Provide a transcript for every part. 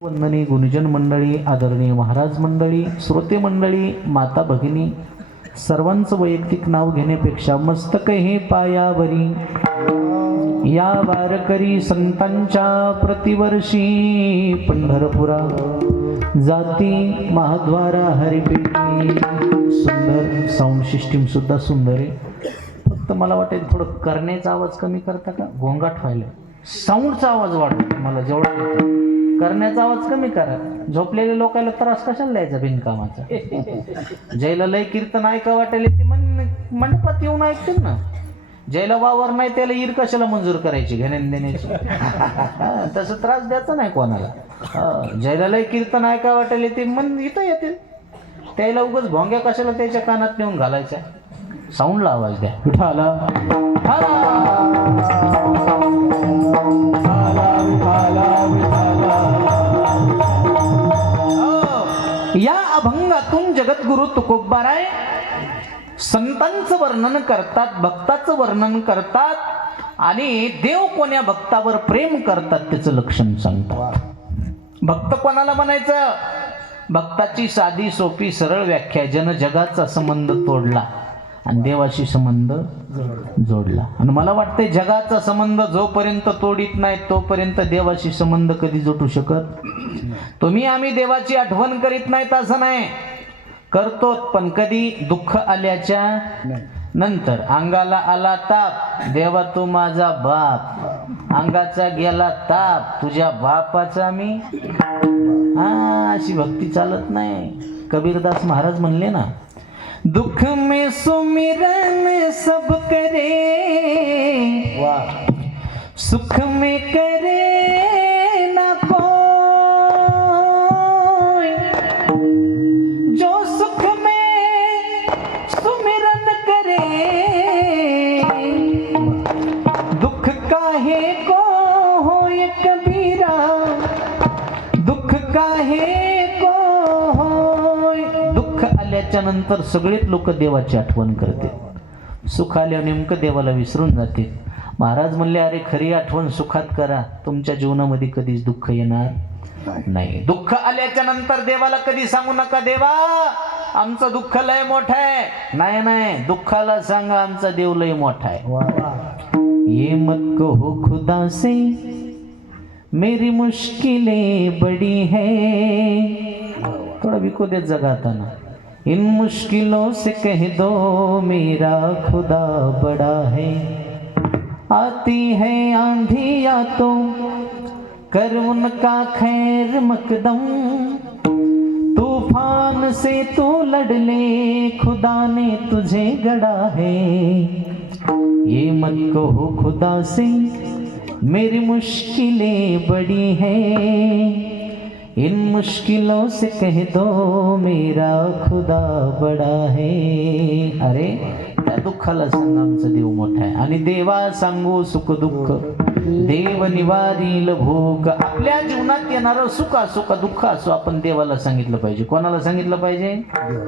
वंदनी गुरुजन मंडळी, आदरणीय महाराज मंडळी, श्रोते मंडळी, माता भगिनी, सर्वांचं वैयक्तिक नाव घेण्यापेक्षा मस्तक हे पायावरी या वारकरी संतांच्या प्रतिवर्षी पंढरपुरा जाती महाद्वारा हरिपेटी. सुंदर साऊंड सिस्टीम सुद्धा सुंदर आहे. फक्त मला वाटेल थोडं करण्याचा आवाज कमी करता का? गोंगाट व्हायला. साऊंडचा आवाज वाढतो मला जेवढा येतो. करण्याचा आवाज कमी करा. झोपलेल्या लोकांना त्रास कशाला द्यायचा बिनकामाचा. ज्याला लय कीर्तन ऐका वाटेल ते मंडपात येऊन ऐकतील ना. ज्याला वावर नाही त्याला ईर कशाला मंजूर करायची घेण्यान देण्याची. तसं त्रास द्यायचा नाही कोणाला. ज्याला लय कीर्तन ऐका वाटेल ते मन इथं येतील. त्याला उगाच भोंग्या कशाला त्याच्या कानात नेऊन घालायच्या. साऊंडला आवाज द्या. विठाला या अभंगातून जगद्गुरु तुकोबाराय संतांचं वर्णन करतात, भक्ताचं वर्णन करतात आणि देव कोण्या भक्तावर प्रेम करतात त्याचं लक्षण सांगतात. भक्त कोणाला म्हणायचं? भक्ताची साधी सोपी सरळ व्याख्या, जन जगाचा संबंध तोडला आणि देवाशी संबंध जोडला. आणि मला वाटते जगाचा संबंध जोपर्यंत तोडीत नाही तोपर्यंत देवाशी संबंध कधी जोडू शकत. तुम्ही आम्ही देवाची आठवण करीत नाहीत असं नाही, करतो पण कधी दुःख आल्याच्या नंतर. अंगाला आला ताप, देवा तू माझा बाप, अंगाचा गेला ताप, तुझ्या बापाचा मी. अशी भक्ती चालत नाही. कबीरदास महाराज म्हणले ना, दुख में सुमिरन सब करे, सुख में करे ना कोई, जो सुख में सुमिरन करे, दुख काहे को होय कबीरा, दुःख काहे को होय. दुःख आल्याच्या नंतर सगळेच लोक देवाची आठवण करते. सुख आल्यावर नेमकं देवाला विसरून जाते. महाराज म्हणले, अरे खरी आठवण सुखात करा, तुमच्या जीवनामध्ये कधीच दुःख येणार नाही. दुःख आल्याच्या नंतर देवाला कधी सांगू नका, देवा आमचं दुःख लय मोठं आहे. नाही नाही, दुःखाला सांगा आमचा देव लय मोठा आहे. ये मत कहो खुदा से मेरी मुश्किलें बड़ी है. थोड़ा बिको देत जगाताना. इन मुश्किलों से कह दो मेरा खुदा बड़ा है. आती है आंधी या तो कर उनका खैर मकदम, तूफान से तू लड़ ले खुदा ने तुझे गढ़ा है. ये मत कहो खुदा से मेरी मुश्किलें बड़ी हैं, इन मुश्किलों से कह दो मेरा खुदा बड़ा है. अरे त्या दुःखाला सांग आमचा देव मोठा आहे. आणि देवा सांगू सुख दुःख, देव निवारील भूक. आपल्या जीवनात येणारं सुख असो का दुःख असो आपण देवाला सांगितलं पाहिजे. कोणाला सांगितलं पाहिजे?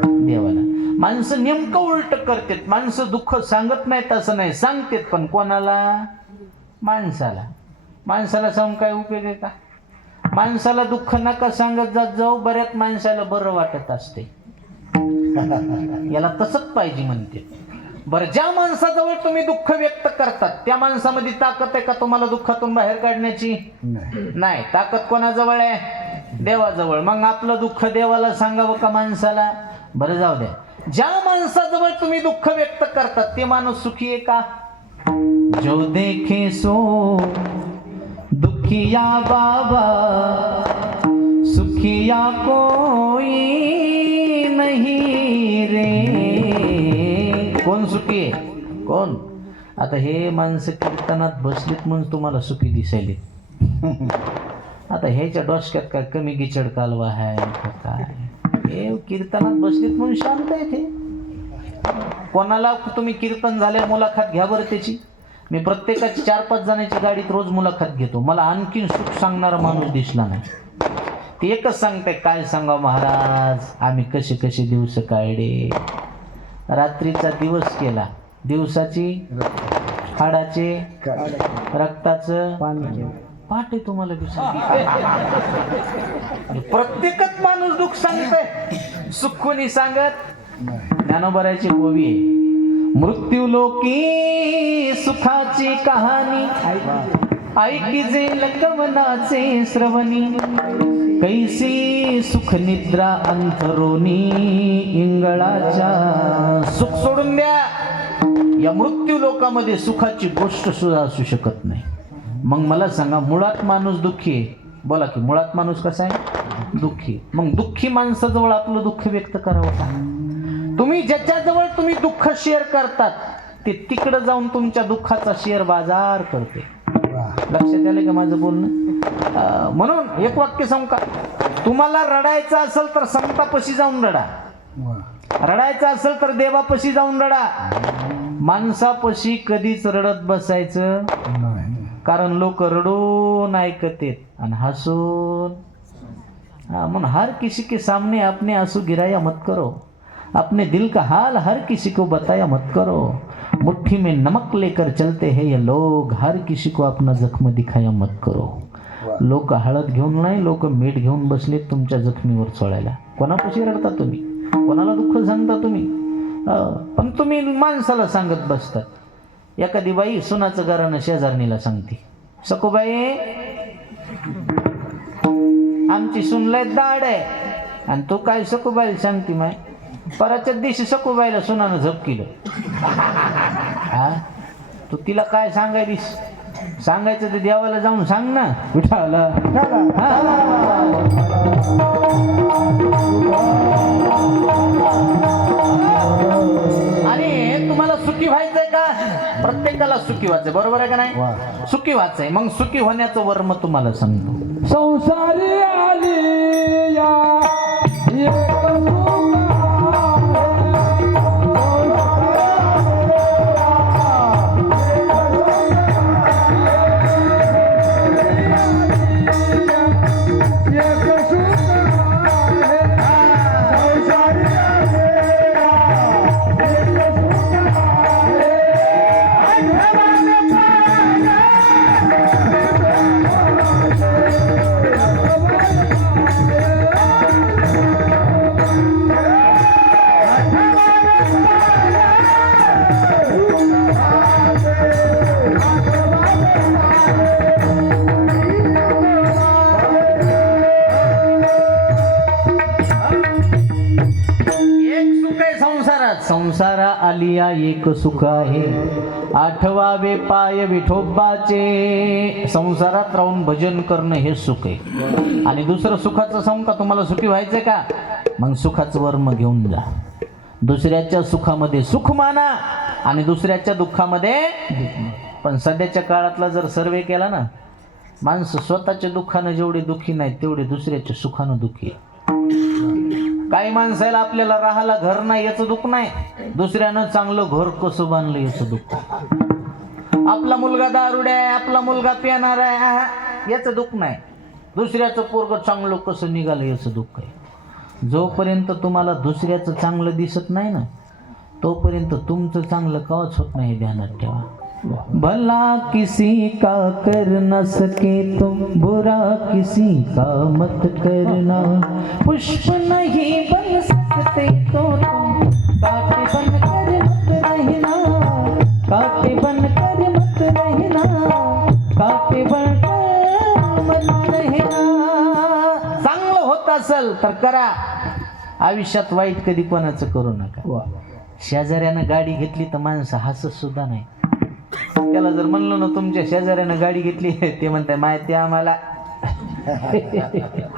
देवाला. माणसं नेमकं उलट करतात. माणसं दुःख सांगत नाहीत असं नाही, सांगतात पण कोणाला? माणसाला. माणसाला सांगून काय उपयोग आहे का? माणसाला दुःख नका सांगत जात जाऊ, बऱ्याच माणसाला बरं वाटत असते. याला तसंच पाहिजे म्हणते. बरं, ज्या माणसाजवळ तुम्ही दुःख व्यक्त करतात त्या माणसामध्ये ताकद आहे का तुम्हाला दुःखातून बाहेर काढण्याची? नाही. ताकद कोणाजवळ आहे? देवाजवळ. मग आपलं दुःख देवाला सांगावं का माणसाला? बरं जाऊ द्या. ज्या माणसाजवळ तुम्ही दुःख व्यक्त करतात ते माणूस सुखी आहे का? जो देखे सो दुखिया बाबा, सुखिया कोई नहीं रे. कोण सुखी आहे? कोण? आता हे माणसं कीर्तनात बसलीत म्हणून तुम्हाला सुखी दिसायले. आता ह्याच्या डोसक्यात काय कमी गिचड कालवा आहे काय? हे कीर्तनात बसलीत म्हणून शांत आहे ते. कोणाला तुम्ही कीर्तन झाल्या मुलाखत घ्या बरं त्याची. मी प्रत्येकाची 4-5 जणांची गाडीत रोज मुलाखत घेतो. मला आणखीन सुख सांगणारा माणूस दिसला नाही. ते एकच सांगते, काय सांगावं महाराज, आम्ही कसे कसे दिवस काढले. रात्रीचा दिवस केला, दिवसाची हाडाचे रक्ताचं पाठ आहे तुम्हाला प्रत्येकच माणूस दुःख सांगतोय, सुख कोणी सांगत? ज्ञानोबराची गोवी आहे, मृत्यू लोकी सुखाची कहाणी ऐकी जे लकवनाचे श्रवणी, कैसी सुख निद्रा अंतरोनी इंगळाच्या. सुख सोडून द्या, या मृत्यू लोकामध्ये सुखाची गोष्ट सुद्धा असू शकत नाही. मग मला सांगा, मुळात माणूस दुःखी आहे, बोला की मुळात माणूस कसा आहे? दुःखी. मग दुःखी माणसाजवळ आपलं दुःख व्यक्त करावं का? तुम्ही ज्याच्याजवळ तुम्ही दुःख शेअर करतात ते तिकडं जाऊन तुमच्या दुःखाचा शेअर बाजार करते. लक्षात आलं का माझं बोलणं? म्हणून एक वाक्य सांगू का, तुम्हाला रडायचं असेल तर संतापाशी जाऊन रडा, रडायचं असेल तर देवापाशी जाऊन रडा. माणसापाशी कधीच रडत बसायचं, कारण लोक रडून ऐकतेत आणि हसून. म्हणून हर किसी के सामने अपने आंसू गिराया मत करो, अपने दिल का हाल हर किसी को बताया मत करो. मुट्ठी में नमक लेकर चलते हैं ये लोग, हर किसी को अपना जख्म दिखाया मत करो. लोक हळद घेऊन नाही, लोक मीठ घेऊन बसले तुमच्या जखमीवर चोळायला. कोणापाशी रडता तुम्ही? कोणाला दुःख सांगता तुम्ही? पण तुम्ही माणसाला सांगत बसतात. एखादी बाई सुनाचं घरानं शेजारणीला सांगते, सकोबाई आमची सुन लय दाड आहे. आणि तू काय सकोबाईला सांगते? माय पराच्या दिवशी सकोबाईला सुनानं झपकिलं. हा, तू तिला काय सांगायलीस? सांगायचं ते देवाला जाऊन सांग ना, विठाला. आणि तुम्हाला सुखी व्हायचंय का? प्रत्येकाला सुखी व्हायचंय, बरोबर आहे का नाही? सुखी व्हायचंय, मग सुखी होण्याचं वर्म तुम्हाला सांगतो. संसारी आली या संसारा आलिया एक सुख आहे, आठवावे पाय विठोबाचे. संसारात राहून भजन करणं हे सुख आहे. आणि दुसरं सुखाचं सांगू का तुम्हाला? सुखी व्हायचंय का? मग सुखाचं वर्म घेऊन जा. दुसऱ्याच्या सुखामध्ये सुख माना आणि दुसऱ्याच्या दुःखामध्ये. पण सध्याच्या काळातला जर सर्वे केला ना, माणसं स्वतःच्या दुःखानं जेवढे दुःखी नाहीत तेवढे दुसऱ्याच्या सुखानं दुःखी. काही माणसाला आपल्याला राहायला घर नाही याचं दुःख नाही, दुसऱ्यानं चांगलं घर कसं बांधलं याचं दुःख. आपला मुलगा दारुड्या आहे, आपला मुलगा पिणार आहे याचं दुःख नाही, दुसऱ्याचं पोरग चांगलं कसं निघालं याचं दुःख आहे. जोपर्यंत तुम्हाला दुसऱ्याचं चांगलं दिसत नाही ना, तोपर्यंत तुमचं चांगलं कवच होत नाही, ध्यानात ठेवा. भला किसी का कर न सके तुम, बुरा किसी का मत करना. पुष्प नहीं बन सकते तो तुम, कांटे बन कर मत रहना. कांटे बन कर मत रहना, कांटे बन कर मत रहना. चांगलं होत असेल तर करा, आयुष्यात वाईट कधी कोणाचं करू नका. शेजाऱ्यानं गाडी घेतली तर माणसं हसत सुद्धा नाही. त्याला जर म्हणलं ना तुमच्या शेजाऱ्यानं गाडी घेतली, ते म्हणताय माहिती आम्हाला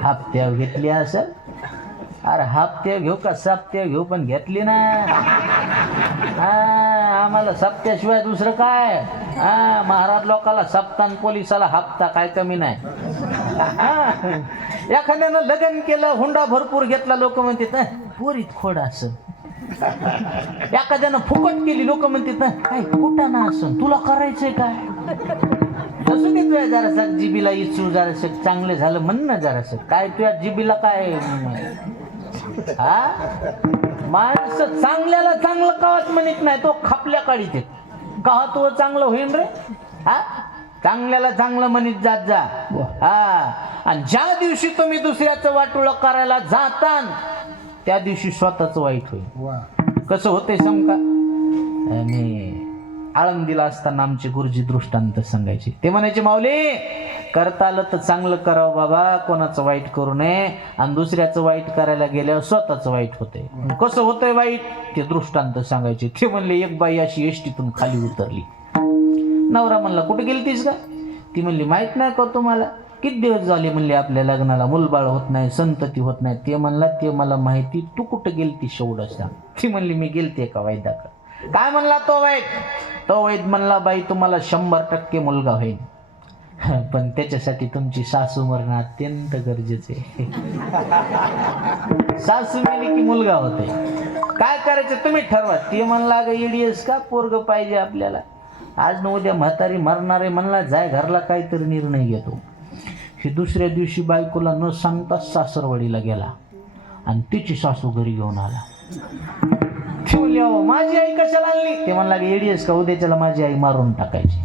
हप्त्यावर घेतली असेल. अरे हप्त्यावर घेऊ का सप्त्यावर घेऊ, पण घेतली ना. आम्हाला सप्त्याशिवाय दुसरं काय? महाराज लोकाला सप्ता आणि पोलिसाला हप्ता, काय कमी नाही. एखाद्यानं लग्न केलं, हुंडा भरपूर घेतला, लोक म्हणतात पोरीत खोड असं. एखाद्यानं फुकट केली, लोक म्हणतात ना काय कुठं ना असं, तुला करायचंय काय? असू देतोय जरासा जिबीला इच्छू, जरासं चांगलं झालं म्हण ना, जरासं काय तुझ्या जिबीला काय. माणसं चांगल्याला चांगलं कावाच म्हणत नाही, तो खापल्या काढीत का तो चांगलं होईन रे. चांगल्याला चांगलं म्हणत जात जा. हा, आणि ज्या दिवशी तुम्ही दुसऱ्याचं वाटोळं करायला जाता त्या दिवशी स्वतःच वाईट होईल. कसं होतंय समका. आणि आळंदीला असताना आमचे गुरुजी दृष्टांत सांगायचे. ते म्हणायचे, माऊली करता आलं तर चांगलं करावं बाबा, कोणाचं वाईट करू नये. आणि दुसऱ्याचं वाईट करायला गेल्यावर स्वतःच वाईट होतंय. कसं होतंय वाईट ते दृष्टांत सांगायचे. ते म्हणले, एक बाई अशी एसटीतून खाली उतरली. नवरा म्हणला, कुठे गेलतीस का? ती म्हणली, माहित नाही का तुम्हाला, किती दिवस झाले म्हणले आपल्या लग्नाला, मुलबाळ होत नाही, संतती होत नाही. ते म्हणला, ते मला माहिती, तू कुठं गेलती शेवढं सांग. ती म्हणली, मी गेलते का वैद्याकडे. काय म्हणला तो वैद? तो वैद म्हणला, बाई तुम्हाला 100% मुलगा होईल, पण त्याच्यासाठी तुमची सासू मरणं अत्यंत गरजेचे. सासू मेली की मुलगा होते. काय करायचं तुम्ही ठरवा. ते म्हणला, अगं इडियस का, पोरग पाहिजे आपल्याला. आज न उद्या म्हातारी मरणारे म्हणला, जाय घरला काहीतरी निर्णय घेतो. हे दुसऱ्या दिवशी बायकोला न सांगता सासरवाडीला गेला आणि तिची सासू घरी घेऊन आला. ती म्हणली, अहो माझी आई कशाला आणली? ते म्हणला, एडीएस का, उद्याच्याला माझी आई मारून टाकायची,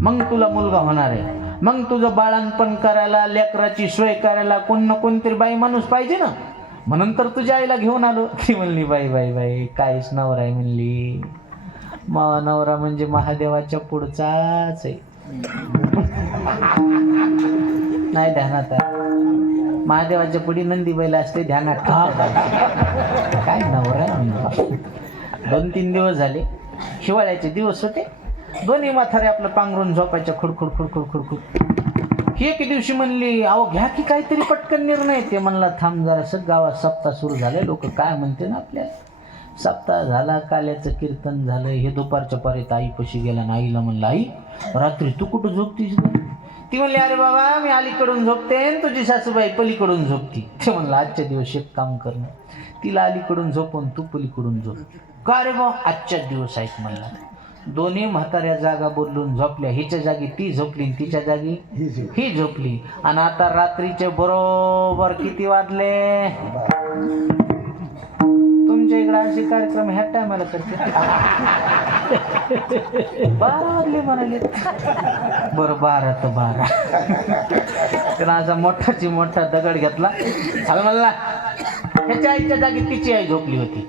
मग तुला मुलगा होणार आहे. मग तुझं बाळांपण करायला, लेकराची सोय करायला कोण ना कोणतरी बाई माणूस पाहिजे ना, म्हणून तर तुझ्या आईला घेऊन आलो. ती म्हणली, बाई बाई बाई काहीच नवरा आहे म्हणली. नवरा म्हणजे महादेवाच्या पुढचाच आहे. नाही ध्यानात आहे. महादेवाच्या पुढे नंदीबाईला असते, ध्यानात काय नवरा आहे. 2-3 दिवस झाले, हिवाळ्याचे दिवस होते. दोन्ही म्हातारे आपलं पांघरून झोपायच्या, खुडखुड खुडखुड खुडखुड. ही एक दिवशी म्हणली, अहो घ्या की काहीतरी पटकन निर्णय. ते म्हणला, थांब जरासं, गावात सप्ताह सुरू झाले, लोक काय म्हणते ना आपल्याला. सप्ताह झाला, काल्याचं कीर्तन झालं. हे दुपारच्या पर्यंत आईपाशी गेला ना, आईला म्हणलं, आई रात्री तू कुठं झोपतीस? ती म्हणली, अरे बाबा मी अलीकडून झोपते, तुझी सासूबाई पलीकडून झोपती. ते म्हणलं, आजच्या दिवस एक काम करणं, तिला अलीकडून झोपून तू पलीकडून झोप. का रे बा? आजच्या दिवस ऐक म्हणला. दोन्ही म्हाताऱ्या जागा बदलून झोपल्या. हिच्या जागी ती झोपली, तिच्या जागी ही झोपली. आणि आता रात्रीचे बरोबर किती वाजले? तुमच्या इकडे असे कार्यक्रम ह्या टायमाला करते? 12 वाजले म्हणाले. बरं 12 तर 12. त्यानं असा मोठा दगड घेतला, चाल म्हणला, ह्याच्या आईच्या जागी तिची आई झोपली होती.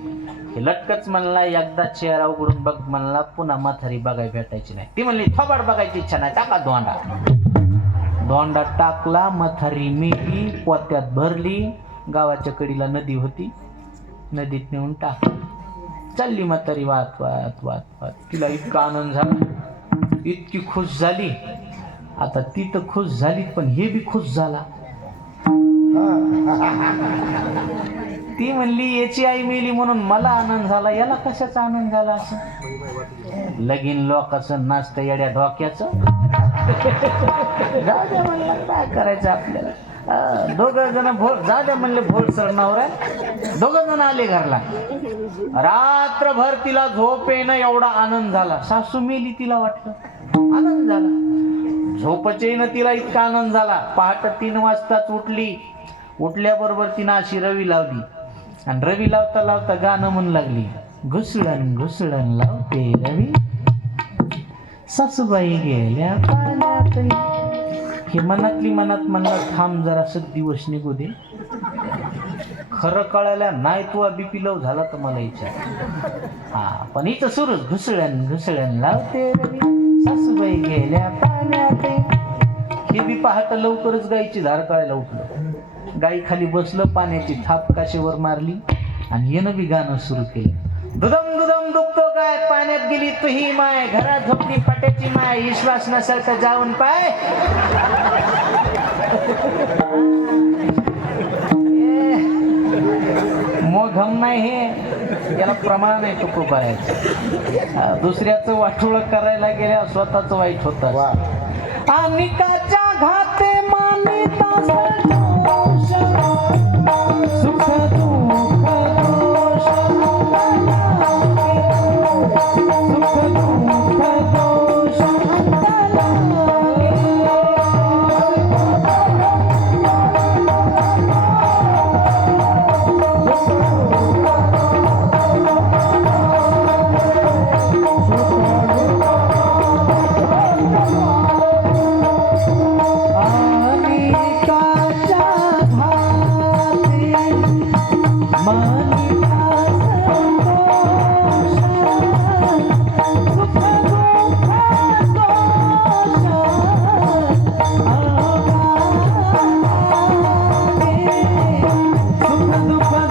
हे लटकच म्हणला, एकदा चेहरा उघडून बघ म्हणला, पुन्हा म्हातारी बघाय भेटायची नाही. ती म्हणली, थोबाड बघायची इच्छा नाही, टाका धोंडा टाकला. म्हातारी मेली, पोत्यात भरली. गावाच्या कडीला नदी होती, नदीत नेऊन टाक. चालली म्हातारी वाहत वाहत वाहत वाहत. तिला इतका आनंद झाला, इतकी खुश झाली. आता ती तर खुश झाली, पण हे बी खुश झाला. ती म्हणली, याची आई मेली म्हणून मला आनंद झाला, याला कशाचा आनंद झाला? असं लगीन लोकांचं नाचतं येड्या डोक्याचं. जाऊ द्या म्हणलं, काय करायचं आपल्याला. 2 जण जाऊ द्या म्हणले, भोळ सरणावर. 2 जण आले घरला. रात्रभर तिला झोप येणं, एवढा आनंद झाला. सासू मेली, तिला वाटलं आनंद झाला. झोपच येणं, तिला इतका आनंद झाला. पहाटे 3 वाजताच उठली. उठल्याबरोबर तिनं अशी रवी लावली, आणि रवी लावता लावता गाणं म्हणू लागली, घुसळण घुसळण लावते रवी, सासूबाई गेल्या पाण्यात. हे मनातली मनात म्हणलं, थांब जरासं दिवस निघू दे. खरं कळायला नाही, तू बीपी लो झाला तर मला विचार. हा, पण इथं सुरूच, घुसळण घुसळण लावते रवी, सासूबाई गेल्या पाण्यात. हे बी पहाट लवकरच गाईची धार काढायला उठलं. गाई खाली बसलं, पाण्याची थाप काशेवर मारली, आणि येणं बी गाणं सुरू केलं. दुदम दुदम दुखतो काय, पाण्यात गेली तुही माय, घरात झोपली पाट्याची माय, विश्वास नसेल तर जाऊन पाय. मोघम नाही हे, याला प्रमाण आहे. तो करायचं, दुसऱ्याचं वाटोळं करायला गेल्या स्वतःच वाईट होतं. अनिकाच्या घाते मानिता सुख दुःख दोष, सुख दुःख दोष. मानिता संतोष, सुख दुःख दोष सुख दुःख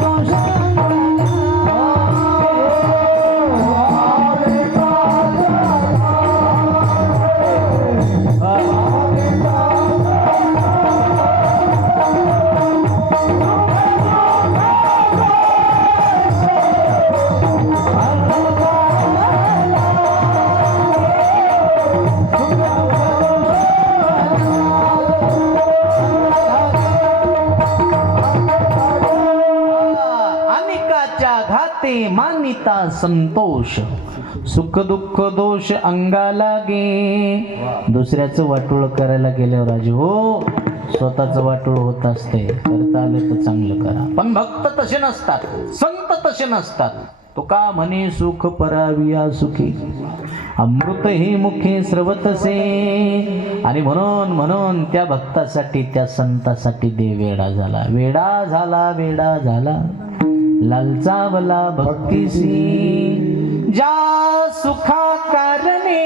दोष घाते मानिता संतोष, सुख दुःख दोष अंगाला गे. दुसऱ्याचं वाटोळ करायला गेल्यावर राजू हो स्वतःचं वाटोळ होत असते. करता आलं तर चांगलं करा. पण भक्त तसे नसतात, संत तसे नसतात. तो का म्हणे सुख पराविया सुखी, अमृत हे मुखे स्रवतसे. आणि म्हणून त्या भक्तासाठी त्या संतासाठी देव वेडा झाला, वेडा झाला, वेडा झाला. लालचावला भक्तीसी ज्या सुखा कारणे,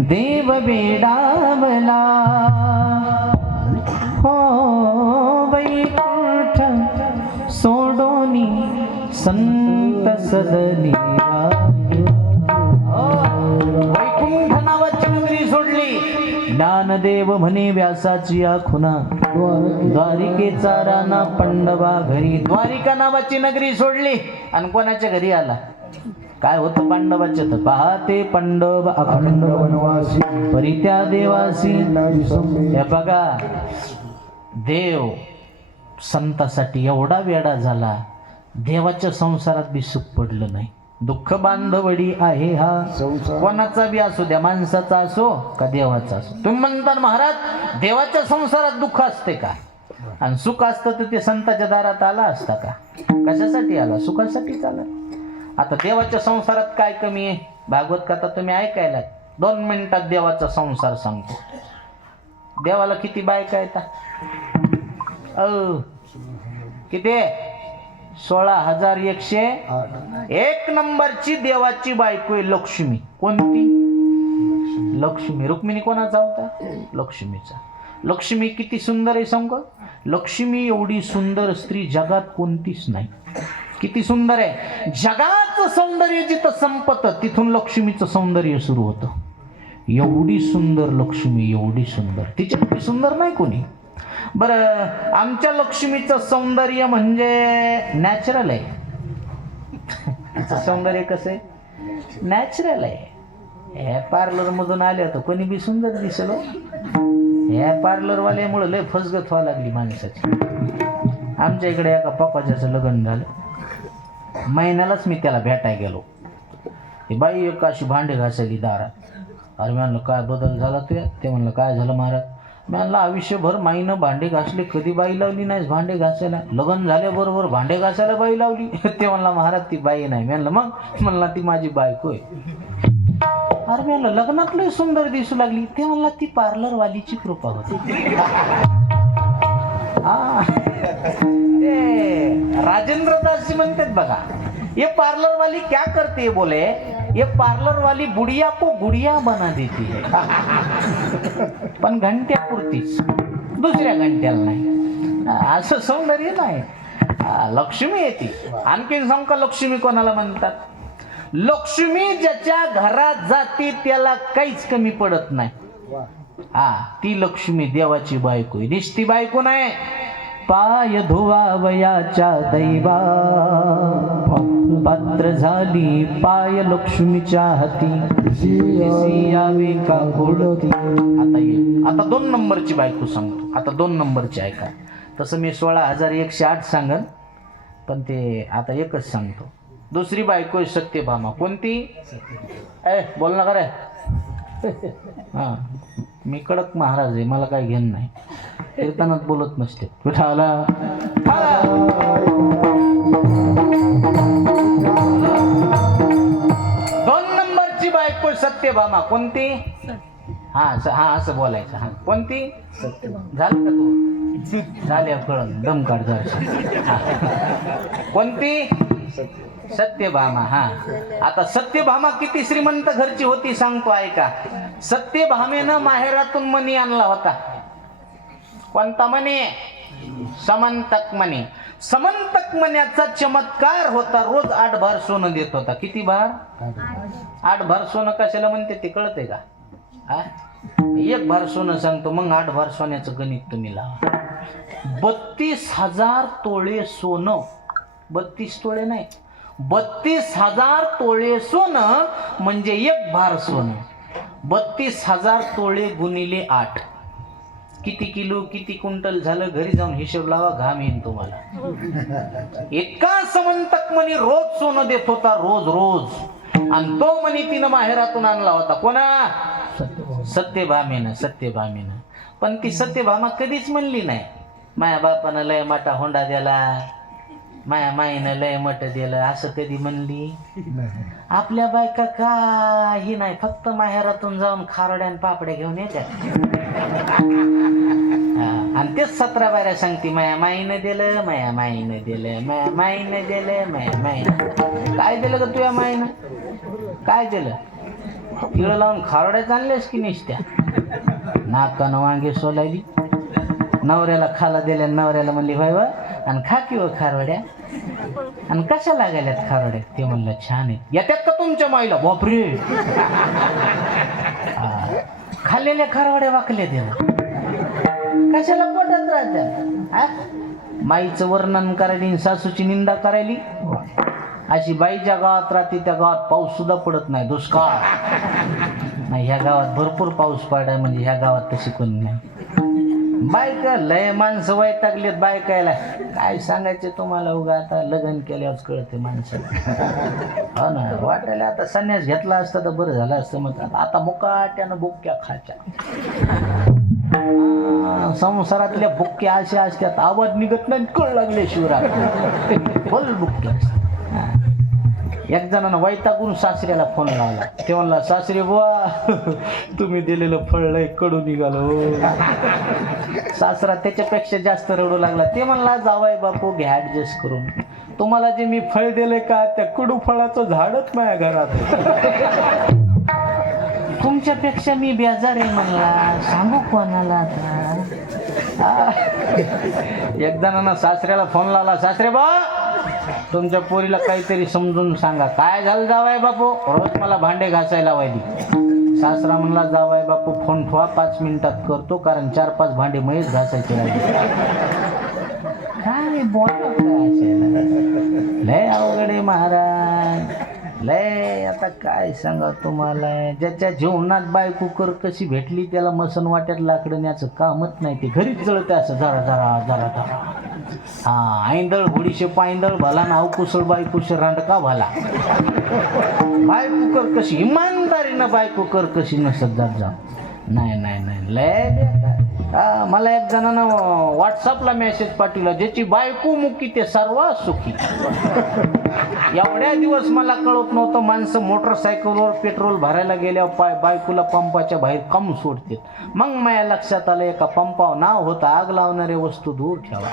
देव वेडावला. हो वैकुंठ सोडोनी संत सदनी वैकुंठ नावाची नगरी सोडली. ज्ञानदेव म्हणे व्यासाची आखुना, द्वारिकेचा राणा पंडवा घरी. द्वारिका नावाची नगरी सोडली आणि कोणाच्या घरी आला? काय होतं पांडवाच्या? तर पाहते पांडव अखंड वनवासी, परित्या देवासी. हे बघा, देव संतासाठी एवढा वेडा झाला, देवाच्या संसारात बी सुख पडलं नाही. दुःख बांधवडी आहे हा कोणाचा बी असो द्या, माणसाचा असो का देवाचा असो. तुम्ही म्हणता महाराज देवाच्या संसारात दुःख असते का? आणि सुख असतं तर ते संताच्या दारात आला असता का? कशासाठी आला? सुखासाठीच आला. आता देवाच्या संसारात काय कमी आहे? भागवत कथा तुम्ही ऐकायला 2 मिनिटात देवाचा संसार सांगतो. देवाला किती बायका येतात? किती? 16,108. 1 नंबरची देवाची बायको आहे लक्ष्मी. कोणती? लक्ष्मी. रुक्मिणी कोणाचा होता? लक्ष्मीचा. लक्ष्मी किती सुंदर आहे सांग. लक्ष्मी एवढी सुंदर स्त्री जगात कोणतीच नाही. किती सुंदर आहे. जगाचं सौंदर्य जिथं संपतं तिथून लक्ष्मीचं सौंदर्य सुरू होतं. एवढी सुंदर लक्ष्मी, एवढी सुंदर. तिच्या सुंदर नाही कोणी. बरं, आमच्या लक्ष्मीचं सौंदर्य म्हणजे नॅचरल आहे. तिचं सौंदर्य कसं आहे? नॅचरल आहे. ह्या पार्लरमधून आले तर कोणी बी सुंदर दिसलो. ह्या पार्लरवाल्यामुळे लय फसगत व्हायला लागली माणसाची. आमच्या इकडे एका पकाच्याचं लग्न झालं. महिन्यालाच मी त्याला भेटायला गेलो. ही बाई एक अशी भांडे घासायली दारात. अरे म्हणलं काय बदल झाला ते म्हणलं काय झालं महाराज? मी म्हणलं आयुष्यभर माईनं भांडे घासले, कधी बाई लावली नाहीस भांडे घासायला. लग्न झाल्याबरोबर भांडे घासायला बाई लावली. ते म्हणला महाराज ती बाई नाही. मी म्हणलं मग? म्हणला ती माझी बायको आहे. अरे मी म्हणलं लग्नात लय सुंदर दिसू लागली. ते म्हणला ती पार्लरवालीची कृपा होती. राजेंद्र दास जी म्हणतात बघा, ये पार्लर वाली क्या करती है? बोले ये पार्लर वाली बुढ़िया को गुड़िया बना देती है. पण घंट्या पुरतीच, दुसऱ्या घंट्याला नाही. असं सौंदर्य नाही. लक्ष्मी येते. आणखीन सांग का लक्ष्मी कोणाला म्हणतात? लक्ष्मी ज्याच्या घरात जाते त्याला काहीच कमी पडत नाही. ती लक्ष्मी देवाची बायको. निष्ठी बायको नाही. पाय धुवावयाच्या दैवा, पात्र झाली पाय लक्ष्मीच्या हाती, यावे का गोडती. आता 2 नंबरची बायको सांगतो. आता 2 नंबरची ऐका. तसं मी 16,108 सांगन, पण ते आता एकच सांगतो. दुसरी बायको आहे सत्यभामा. कोणती? बोल ना खरं. मी कडक महाराज आहे, मला काय घेणं नाही. कीर्तनात बोलत नसते. विठाला 2 नंबरची बायको सत्यभामा. कोणती? असं बोलायचं. कोणती? झालं का तू? झाल्या कळून दम काढ जरा. कोणती? सत्यभामा. हा, आता सत्यभामा किती श्रीमंत घरची होती सांगतो ऐका. सत्यभामेनं माहेरातून मणी आणला होता. कोणता मणी? समंतक मणी. समंतक मण्याचा चमत्कार होता. रोज 8 भार सोनं देत होता. किती भार? 8 भार सोनं कशाला म्हणते ते कळतंय का? हा, 1 भार सोनं सांगतो, मग 8 भार सोन्याचं गणित तुम्ही लावा. 32,000 तोळे सोनं. 32 तोळे नाही, 32,000 तोळे सोनं म्हणजे 1 भार सोनं. 32,000 तोळे गुणिले 8 किती किलो, किती क्विंटल झालं? घरी जाऊन हिशोब लावा, घाम येईन तुम्हाला. इतका समंतक मणी रोज सोनं देत होता, रोज रोज. आणि तो मणी तिनं माहेरातून आणला होता. कोणा? सत्यभामेनं. सत्यभामेनं. पण ती सत्यभामा कधीच म्हणली नाही माया बापानं लय मोठा होंडा दिला, माया माईनं लय मट दिलं, असं कधी म्हणली? आपल्या बायका काही नाही, फक्त माहेरातून जाऊन खारड्या आणि पापड्या घेऊन येतात. आणि तेच 17 बाऱ्या सांगते, माया माईनं दिलं, माया माईनं दिलं, माया माईनं दिलं, माया माई. काय दिलं ग तुझ्या माईनं? काय दिलं? तिळं लावून खारड्याच आणल्यास की निसत्या? नाकानं वांगे सोलायली. नवऱ्याला खाला दिल्या, नवऱ्याला म्हणली व्हाय व, आणि खा की व खारवड्या. आणि कशा लागायल्यात खारवड्या? ते म्हणलं छान आहेत. येतात का तुमच्या माईला? बापरे, खाल्लेल्या खारवड्या वाकल्या देणं कशाला पोटात राहत्या? माईचं वर्णन करायली, सासूची निंदा करायली. अशी बाईच्या गावात राहते, त्या गावात पाऊस सुद्धा पडत नाही, दुष्काळ नाही. ह्या गावात भरपूर पाऊस पडाय, म्हणजे ह्या गावात तशी कोणी नाही. बायका लय माणसं वैतागलेत बायकायला. काय सांगायचे तुम्हाला, उगा आता लग्न केल्यावर कळते माणसाला. हो ना, वाटायला आता संन्यास घेतला असता तर बरं झालं असतं. मग आता मुकाट्यानं बुक्क्या खाच्या. संसारातल्या बुक्क्या अशा असतात, आवाज निघत नाही, कळ लागले शिवरात बोल बुक्क्या. एक जणांना वैतागून सासऱ्याला फोन लावला. ते म्हणला, सासरे बुवा तुम्ही दिलेलं फळ लय कडू निघालो. सासरा त्याच्यापेक्षा जास्त रडू लागला. ते म्हणला, जावाय बापू घ्या ऍडजस्ट करून, तुम्हाला जे मी फळ दिले का, त्या कडू फळाचं झाडच माझ्या घरात. तुमच्यापेक्षा मी बेजार आहे म्हणला, सांगू कोणाला आता. एक जणांना सासऱ्याला फोन लावला, सासरे बा तुमच्या पोरीला काहीतरी समजून सांगा. काय झालं जावाय बापू? रोज मला भांडे घासायला लावायली. सासरा म्हणला, जावाय बापू फोन ठेवा, 5 मिनिटात करतो, कारण 4-5 भांडे महेश घासायचे राहिले. काय बोलत काय असायला? लय अवघड आहे महाराज, लय. आता काय सांगा तुम्हाला, ज्याच्या जीवनात बायको कर कशी भेटली, त्याला मसन वाट्यात लाकडण्याचं कामच नाही. ते घरीच जळते असं जरा जरा जरा जरा. हा, ऐंदळ हुडीशे पायंदळ भला, नाव कुशळ बायकोशे रांडका भला. बायको कर कशी इमानदारीनं, बायको कर कशी नसत जात जा. नाही नाही नाही, लय बेकार. मला एक जणांना व्हॉट्सअपला मेसेज पाठवला, ज्याची बायको मुकी ते सर्वात सुखी. एवढ्या दिवस मला कळत नव्हतं, माणसं मोटरसायकलवर पेट्रोल भरायला गेल्यावर बायकोला पंपाच्या बाहेर कम सोडते. मग माझ्या लक्षात आलं, एका पंपावर नाव होतं, आग लावणाऱ्या वस्तू दूर ठेवा.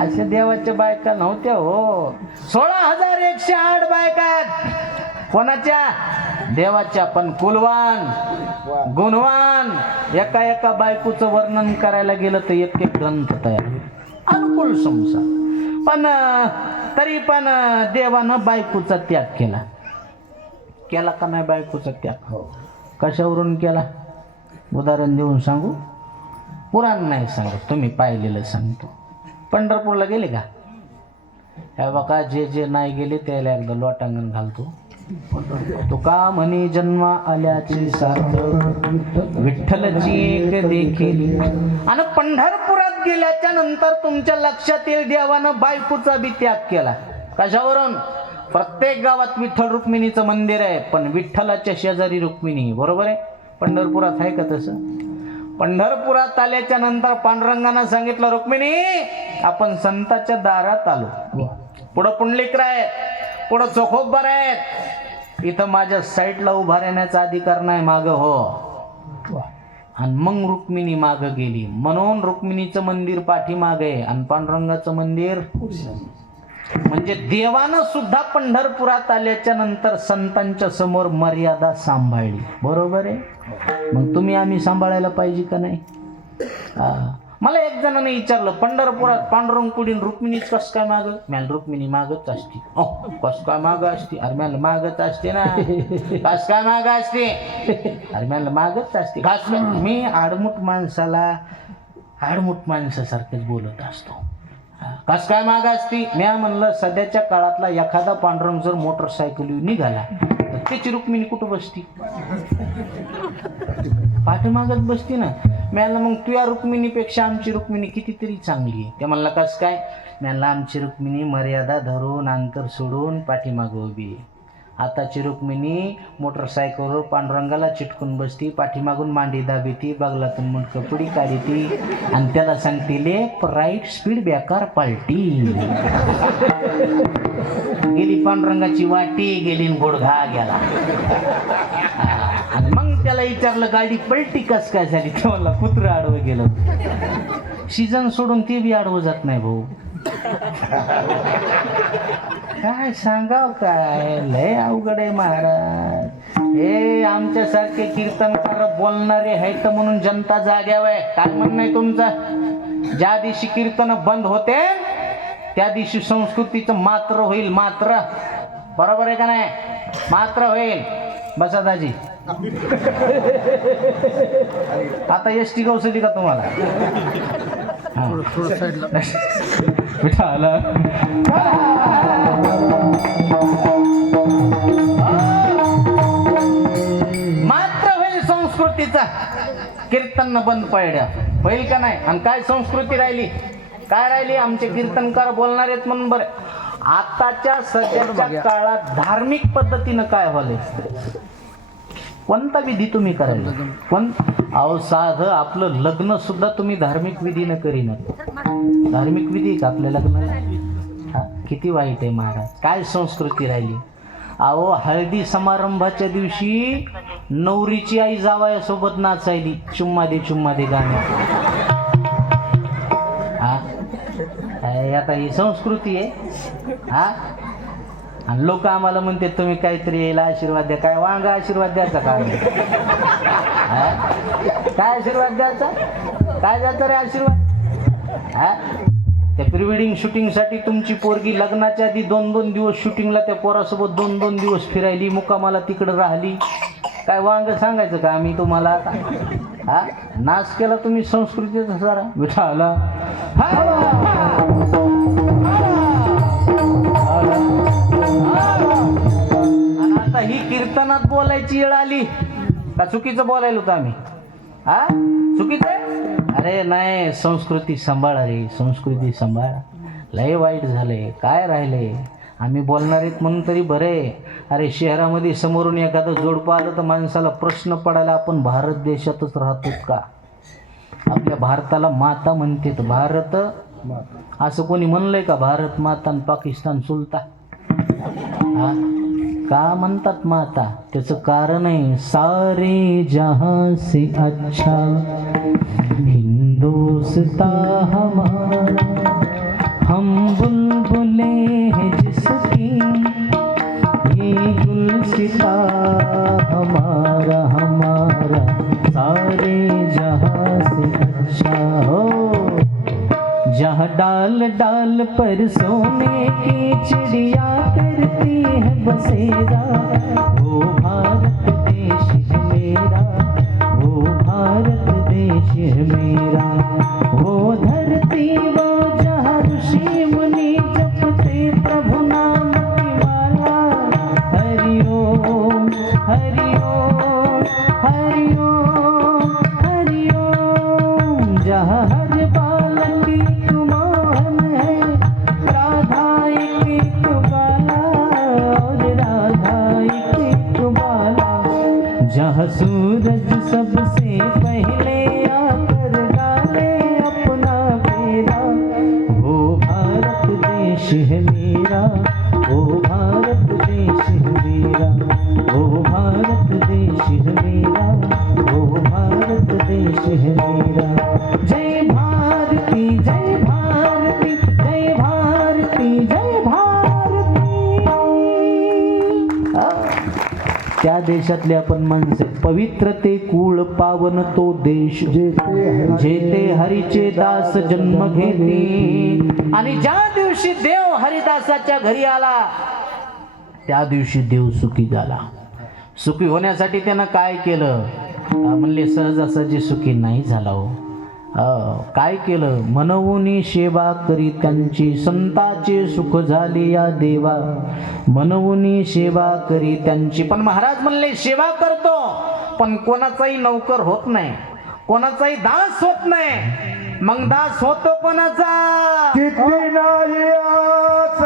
अशा देवाच्या बायका नव्हत्या हो. 16,108 बायका कोणाच्या? देवाच्या. पण कुलवान गुणवान. एका एका बायकोचं वर्णन करायला गेलं तर एक ग्रंथ तयार होईल. अनुकूल संसार. पण तरी पण देवानं बायकोचा त्याग केला. केला का नाही बायकोचा त्याग? हो. कशावरून केला? उदाहरण देऊन सांगू? पुराण नाही सांगत, तुम्ही पाहिलेलं सांगतो. पंढरपूरला गेले का? हे बघा, जे जे नाही गेले त्याला एकदा लोटांगण घालतो. तुका म्हणे जन्मा आल्याची सार्थ, विठ्ठलची एक देखील. आणि पंढरपुरात गेल्याच्या नंतर तुमच्या लक्षात येईल, देवानं बायकोचा बी त्याग केला. कशावरून? प्रत्येक गावात विठ्ठल रुक्मिणीचं मंदिर आहे, पण विठ्ठलाच्या शेजारी रुक्मिणी. बरोबर आहे? पंढरपुरात आहे का तसं? पंढरपुरात आल्याच्या नंतर पांडुरंगानं सांगितलं, रुक्मिणी आपण संताच्या दारात आलो. पुढं पुंडलिकराय आहेत, पुढं चोखोबा आहेत, इथं माझ्या साईडला उभा राहण्याचा अधिकार नाही मागं. हो, आणि मग रुक्मिणी मागं गेली. म्हणून रुक्मिणीचं मंदिर पाठीमाग आहे आणि पांडुरंगाचं मंदिर. म्हणजे देवानं सुद्धा पंढरपुरात आल्याच्या नंतर संतांच्या समोर मर्यादा सांभाळली. बरोबर आहे. मग तुम्ही आम्ही सांभाळायला पाहिजे का नाही? मला एक जणांनी विचारलं, पंढरपुरात पांडुरंग पुढील रुक्मिणीच कस काय माग? मॅल रुक्मिणी मागच असते. कस काय माग असते? अरे मॅल मागच असते ना. कस काय माग असते? अरे मॅल मागच असते. मी आडमुठ माणसासारखंच बोलत असतो. कस काय माग असती? मी म्हणलं सध्याच्या काळातला एखादा पांडुरंग जर मोटरसायकल निघाला तर त्याची रुक्मिणी कुठं बसती? पाठीमागच बसती ना. म्हणलं मग तुझ्या रुक्मिणीपेक्षा आमची रुक्मिणी कितीतरी चांगली आहे. ते म्हणलं कस काय? म्हणलं आमची रुक्मिणी मर्यादा धरून अंतर सोडून पाठीमागं उभी आहे. आताची रुक्मिणी मोटरसायकलवर पांडुरंगाला चिटकून बसती, पाठीमागून मांडी दाबीती, बगलातून मुंडकं पुडी काढीती आणि त्याला सांगते लेफ्ट राईट स्पीड बेकार पालटी. गेली पांडुरंगाची वाटी गेली गुडघा गेला. आणि मग त्याला विचारलं गाडी पलटी कस काय झाली? ते म्हणला कुत्रं आडवं गेलं. सीझन सोडून ते बी आडवं जात नाही भाऊ. काय सांगाव, काय लय अवघड आहे महाराज. हे आमच्यासारखे कीर्तनकार बोलणारे आहेत म्हणून जनता जाग्यावर आहे. काय म्हणणं आहे तुमचं? ज्या दिवशी कीर्तन बंद होते त्या दिवशी संस्कृतीचं मात्र होईल. मात्र बरोबर आहे का नाही? मात्र होईल. बसा दाजी. आता एसटी गवसली का तुम्हाला? मात्र होईल संस्कृतीचा. कीर्तन बंद पडल्या होईल का नाही? आणि काय संस्कृती राहिली? काय राहिली? आमचे कीर्तनकार बोलणार आहेत म्हणून बरं. आताच्या सध्याच्या काळात धार्मिक पद्धतीनं काय व्हायलंय? कोणता विधी तुम्ही करायला? अहो साधं आपलं लग्न सुद्धा तुम्ही धार्मिक विधीनं करीन. धार्मिक विधी का आपल्या लग्नाला? किती वाईट आहे महाराज. काय संस्कृती राहिली? अहो हळदी समारंभाच्या दिवशी नवरीची आई जावयासोबत नाचायली, चुम्मा दे गाणं. आता ही संस्कृती आहे. आणि लोक आम्हाला म्हणते तुम्ही काहीतरी यायला आशीर्वाद द्या. काय वांगा आशीर्वाद द्यायचा? काय आशीर्वाद द्यायचा? काय द्यायचा रे आशीर्वाद? त्या प्री-वेडिंग शूटिंगसाठी तुमची पोरगी लग्नाच्या आधी 2-2 दिवस शूटिंगला त्या पोरासोबत 2-2 दिवस फिरायली, मुक्कामाला तिकडं राहिली. काय वांग सांगायचं का आम्ही तुम्हाला? आता नाच केला तुम्ही संस्कृतीचा सारा विठाला. आणि आता ही कीर्तनात बोलायची वेळ आली का चुकीचं बोलायला होतं आम्ही? चुकीचं आहे? अरे नाही, संस्कृती सांभाळा रे, संस्कृती सांभाळा. लय वाईट झालंय. काय राहिलंय? आम्ही बोलणार आहेत म्हणून तरी बरे. अरे शहरामध्ये समोरून एखादं जोडपं आलं तर माणसाला प्रश्न पडायला आपण भारत देशातच राहतो का? आपल्या भारताला माता म्हणतात. भारत असं कोणी म्हणलंय का? भारत माता आणि पाकिस्तान सुलता. का म्हणतात माता? त्याचं कारण आहे सारे जहां से अच्छा हिंदुस्ता हमारा, हम बुलबुले हैं जिसकी ये गुलसिता हमारा हमारा सारे जहां से अच्छा हो। जहाँ डाल डाल पर सोने की चिड़िया करती है बसेरा, वो भारत देश है मेरा, वो भारत देश है मेरा। वो धरती वो जहाँ ऋषि मुनि जपते प्रभु नाम की माला, हरि ओम हरि ओम हरि ओम हरि ओम। जहाँ हर बालक एक मोहन है, राधा एक बाला और राधा एक बाला। जहाँ सूरज सबसे पहले आकर डाले अपना फेरा, वो भारत देश है मेरा, वो भारत देश है मेरा, वो भारत देश है मेरा, वो भारत देश देशातले आपण माणसे. पवित्र ते कुळ पावन तो देश, जेथे हरीचे दास जन्म घेते. आणि ज्या दिवशी देव हरिदासाच्या घरी आला त्या दिवशी देव सुखी झाला. सुखी होण्यासाठी त्यानं काय केलं? म्हणले सहजासहजी सुखी नाही झाला हो. काय केलं? मनवूनी सेवा करी त्यांची, संताचे सुख झाले या देवा. मनवूनी सेवा करी त्यांची. पण महाराज म्हणले सेवा करतो पण कोणाचाही नौकर होत नाही, कोणाचाही दास होत नाही. मग दास होतो कोणाचा? किती नाही आस,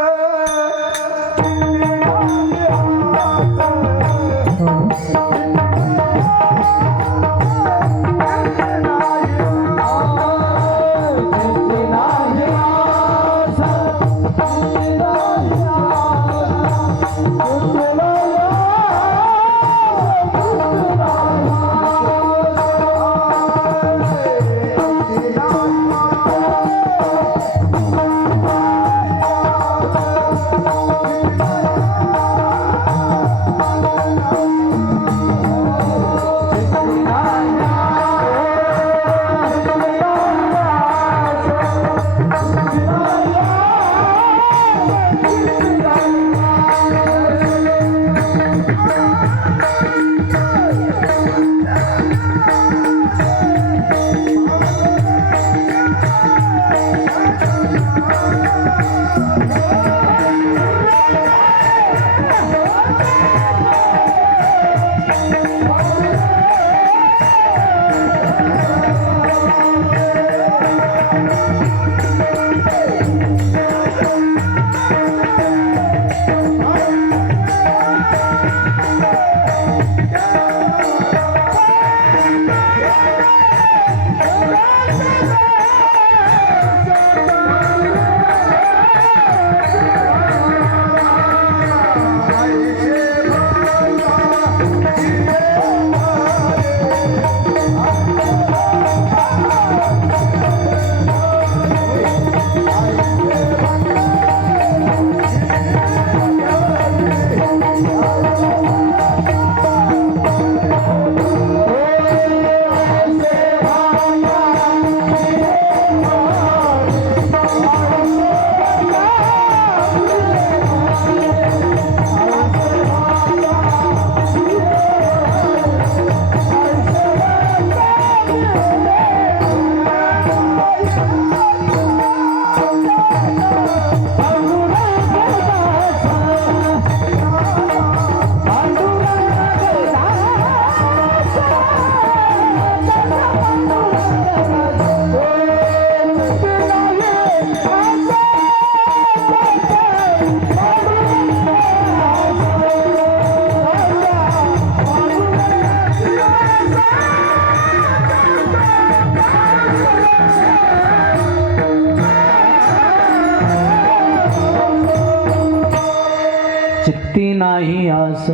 चित्ती नाही आस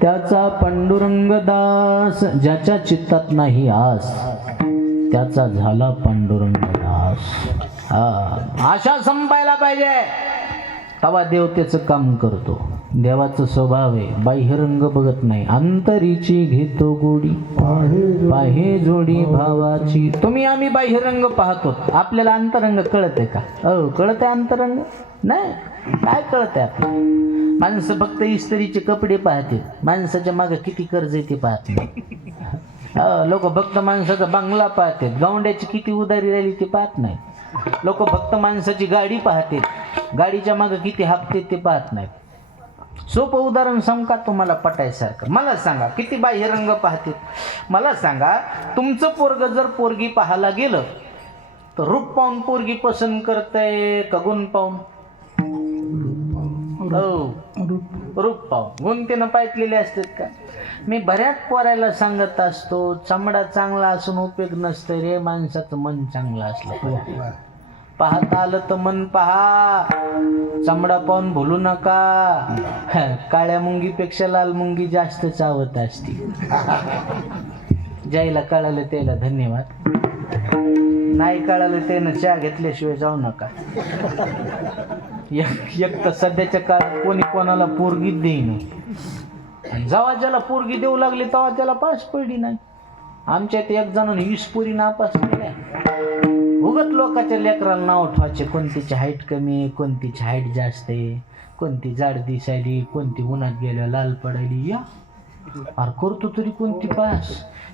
त्याचा पांडुरंग दास. ज्याच्या चित्तात नाही आस त्याचा झाला पांडुरंग दास. आशा संपायला पाहिजे तेव्हा देव त्याचं काम करतो. देवाचा स्वभाव आहे बाह्यरंग बघत नाही, अंतरीची घेतो गोडी, बाहे जोडी भावाची. तुम्ही आम्ही बाह्यरंग पाहतो, आपल्याला अंतरंग कळत आहे का? कळत आहे अंतरंग? नाही. काय कळत आहे आपल्याला? माणसं फक्त इस्त्रीचे कपडे पाहते, माणसाच्या मागे किती कर्ज आहे ते पाहत नाही. लोक फक्त माणसाचा बंगला पाहतात, गावंड्याची किती उधारी राहिली ते पाहत नाही. लोक फक्त माणसाची गाडी पाहतात, गाडीच्या मागे किती हप्ते ते पाहत नाहीत. सोपं उदाहरण सांग का तुम्हाला पटायसारखं? मला सांगा किती बाह्यरंग पाहते? मला सांगा तुमचं पोरग जर पोरगी पाहायला गेलं तर रूप पाहून पोरगी पसंत करतंय का गुण पाहून? रूप पाहून. गुण त्यानं पाहितलेले असतात का? मी बऱ्याच पोरायला सांगत असतो चमडा चांगला असून उपयोग नसतं रे, माणसाचं मन चांगलं असलं पाहिजे. पाहता आलं तर मन पहा, चमडा पाहून भूलू नका. काळ्या मुंगीपेक्षा लाल मुंगी जास्त चावत असते. ज्याला कळालं त्याला धन्यवाद, नाही कळालं त्यानं चहा घेतल्याशिवाय जाऊ नका. एक तर सध्याच्या काळात कोणी कोणाला पोरगीच देईन. आणि जेव्हा ज्याला पोरगी देऊ लागली तेव्हा त्याला पास पडली नाही. आमच्यात एक जणांनी 20 पोरी नापास केल्या. उगत लोकांच्या लेकराला नाव ठेवायचे, कोणतीची हाईट कमी आहे, कोणतीची हाईट जास्त आहे, कोणती जाड दिसायली, कोणती उन्हात गेल्या लाल पडायली. या अरे करतो तरी कोणती पास.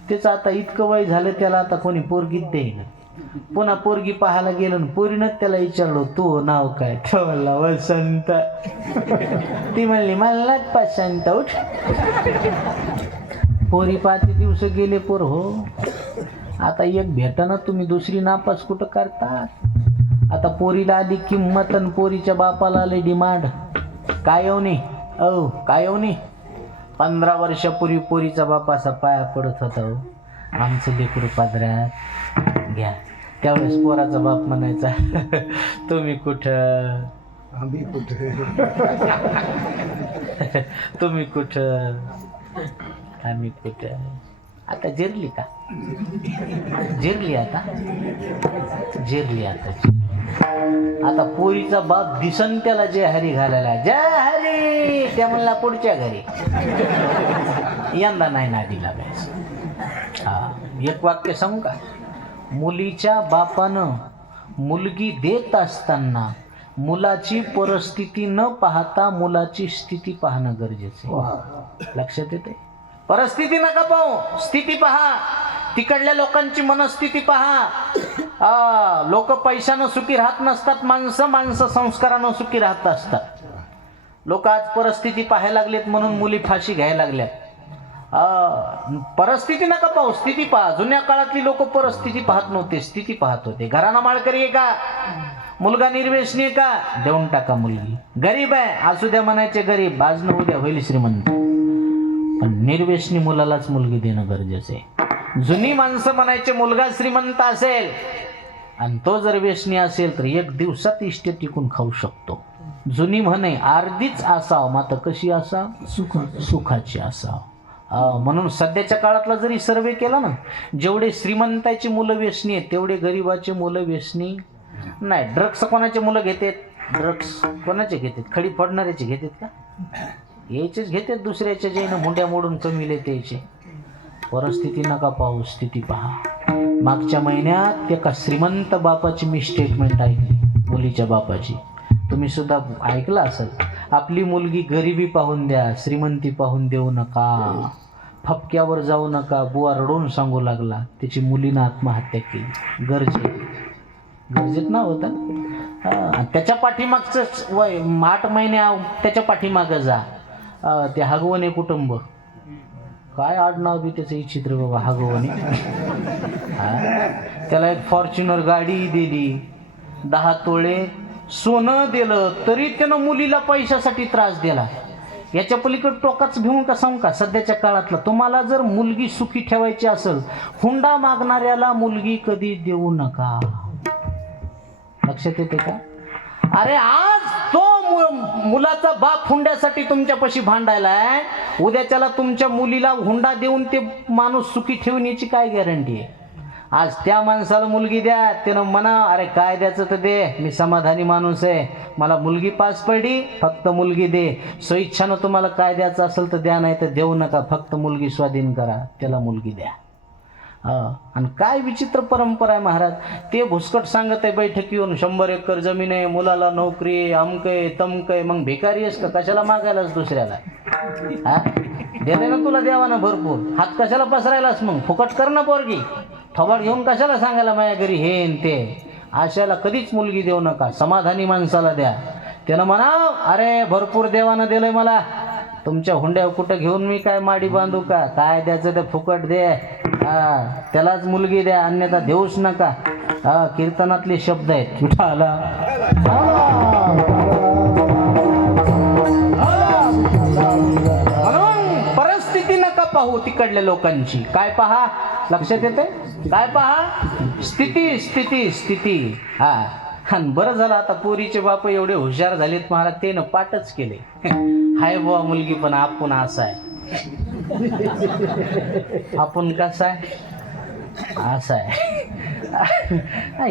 त्याचं आता इतकं वय झालं त्याला आता कोणी पोरगीत देईना. पुन्हा पोरगी पाहायला गेलो ना पोरीनं त्याला विचारलो तू नाव काय, तो म्हणला वसंत. ती म्हणली मला नाही पसंत. उठ पोरी 5 दिवस गेले पोर हो. आता एक भेटाना तुम्ही दुसरी नापास कुठं करतात. आता पोरीला आली किंमत आणि पोरीच्या बापाला आले डिमांड. काय येऊ नये काय येऊ नये. 15 वर्षापूर्वी पोरीचा बाप असा पाया पडत होता हो, आमचं लेकरू पादऱ्यात घ्या. त्यावेळेस पोराचा बाप म्हणायचा तुम्ही कुठं, आम्ही कुठे, तुम्ही कुठं, आम्ही कुठं. आता जिरली का, जिरली आता, जिरली आता. आता पोरीचा बाप दिसन त्याला जय हरी घालायला, जय हरी. त्या म्हणला पुढच्या घरी. यंदा नाही नादी लागायचं. हा एक वाक्य सांगू का. मुलीच्या बापानं मुलगी देत असताना मुलाची परिस्थिती न पाहता मुलाची स्थिती पाहणं गरजेचं आहे. लक्षात येते. परिस्थिती नका पाहू, स्थिती पहा. तिकडल्या लोकांची मनस्थिती पहा. लोक पैशानं सुखी राहत नसतात, माणसं संस्कारानं सुखी राहत असतात. लोक आज परिस्थिती पाहायला लागलेत म्हणून मुली फाशी घ्यायला लागल्यात. परिस्थिती नका पाहू, स्थिती पहा. जुन्या काळातली लोक परिस्थिती पाहत नव्हते, स्थिती पाहत होते. घराणा माळकरी आहे का, मुलगा निर्वेशनी आहे का, देऊन टाका मुलगी. गरीब आहे असू द्या म्हणायचे गरीब, आज न उद्या होईल श्रीमंत. पण निर्वेशनी मुलालाच मुलगी देणं गरजेचं आहे. जुनी माणसं म्हणायचे मुलगा श्रीमंत असेल आणि तो जर व्यसनी असेल तर 1 दिवसात इष्ट टिकून खाऊ शकतो. जुनी म्हणे अर्धीच असावं मात्र कशी असावं, सुखाची असावं. म्हणून सध्याच्या काळातला जरी सर्वे केला ना, जेवढे श्रीमंताची मुलं व्यसनी आहेत तेवढे गरीबाचे मुलं व्यसनी नाही. ड्रग्स कोणाचे मुलं घेतात, ड्रग्स कोणाचे घेतात, खडी फोडणाऱ्याचे घेतात का, यायचेच घेतात. दुसऱ्याच्या जेनं मुंड्या मोडून कमीले त्याचे. परिस्थिती नका पाहू, स्थिती पहा. मागच्या महिन्यात एका श्रीमंत बापाची मी स्टेटमेंट ऐकली, मुलीच्या बापाची. तुम्ही सुद्धा ऐकलं असेल. आपली मुलगी गरिबी पाहून द्या, श्रीमंती पाहून देऊ नका. फपक्यावर जाऊ नका. बुवा रडून सांगू लागला त्याची मुलीनं आत्महत्या केली. गरजेत ना होता. त्याच्या पाठीमागच वय 8 महिने त्याच्या पाठीमागं जा. ते हगवणे कुटुंब, काय आडनाव बी त्याचं विचित्र बाबा, हगवणे. त्याला एक फॉर्च्युनर गाडी दिली, 10 तोळे सोनं दिलं, तरी त्यानं मुलीला पैशासाठी त्रास दिला. याच्या पलीकडे टोकाच घेऊन का सांगू का, सध्याच्या काळातला तुम्हाला जर मुलगी सुखी ठेवायची असेल, हुंडा मागणाऱ्याला मुलगी कधी देऊ नका. लक्षात येते का. अरे आज तो मुलाचा बाप हुंड्यासाठी तुमच्यापाशी भांडायलाय, उद्याच्याला तुमच्या मुलीला हुंडा देऊन ते माणूस सुखी ठेवून याची काय गॅरंटी आहे. आज त्या माणसाला मुलगी द्या, त्यानं म्हणा अरे काय द्यायचं तर दे, मी समाधानी माणूस आहे, मला मुलगी पास पडली, फक्त मुलगी दे. स्वइच्छानं तुम्हाला काय द्यायचं असेल तर द्या, नाही तर देऊ नका, फक्त मुलगी स्वाधीन करा, त्याला मुलगी द्या. आणि काय विचित्र परंपरा आहे महाराज. ते भुसकट सांगत आहे बैठकीवरून 100 एकर जमीन आहे, मुलाला नोकरी आहे, अमक आहे तमक आहे. मग भिकारी आहेस का, कशाला मागायलाच दुसऱ्याला. दिले ना तुला देवाना भरपूर, हात कशाला पसरायलास, मग फुकट कर ना पोरगी. थोबाड घेऊन कशाला सांगायला माझ्या घरी हे न ते. अशाला कधीच मुलगी देऊ नका, समाधानी माणसाला द्या. त्यानं म्हणा अरे भरपूर देवानं दिलंय मला, तुमच्या हुंड्या कुठं घेऊन मी काय माडी बांधू का, काय द्यायचं ते फुकट दे. त्यालाच मुलगी द्या, अन्यथा देऊच नका. कीर्तनातले शब्द आहेत. विठाला म्हणून परिस्थिती नका पाहू तिकडल्या लोकांची. काय पहा, लक्षात येते काय पहा, स्थिती स्थिती स्थिती. आणि बरं झालं आता पोरीचे बाप एवढे हुशार झालेत महाराज, ते न पाठच केले. हाय बुवा मुलगी पण आपण असा आहे, आपण कसा आहे. असं आहे.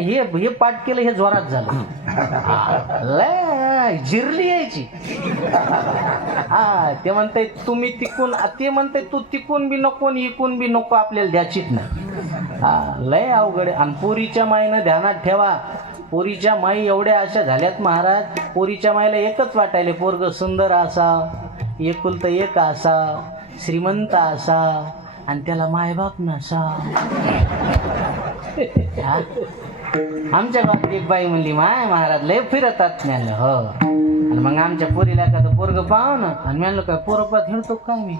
हे पाठ केलं हे जोरात झालं. लय जिरली यायची. हा ते म्हणते तुम्ही तिकून, ते म्हणते तू तिकून बी नको आणि इकून बी नको, आपल्याला द्यायचीच नाही. हा लय अवघड. आणि पोरीच्या माईनं ध्यानात ठेवा, पोरीच्या माई एवढ्या अशा झाल्यात महाराज. पोरीच्या माईला एकच वाटायले, पोरग सुंदर असा, एकुलतं एक असा, श्रीमंत असा, आणि त्याला मायबाप नसा. आमच्या गावात एक बाई म्हणली, माय महाराज लय फिरतात. म्हणलं हो. आणि मग आमच्या पोरीला एखादं पोरग पाहावं ना. आणि म्हणलं काय पोरपात हिंडतो काय मी?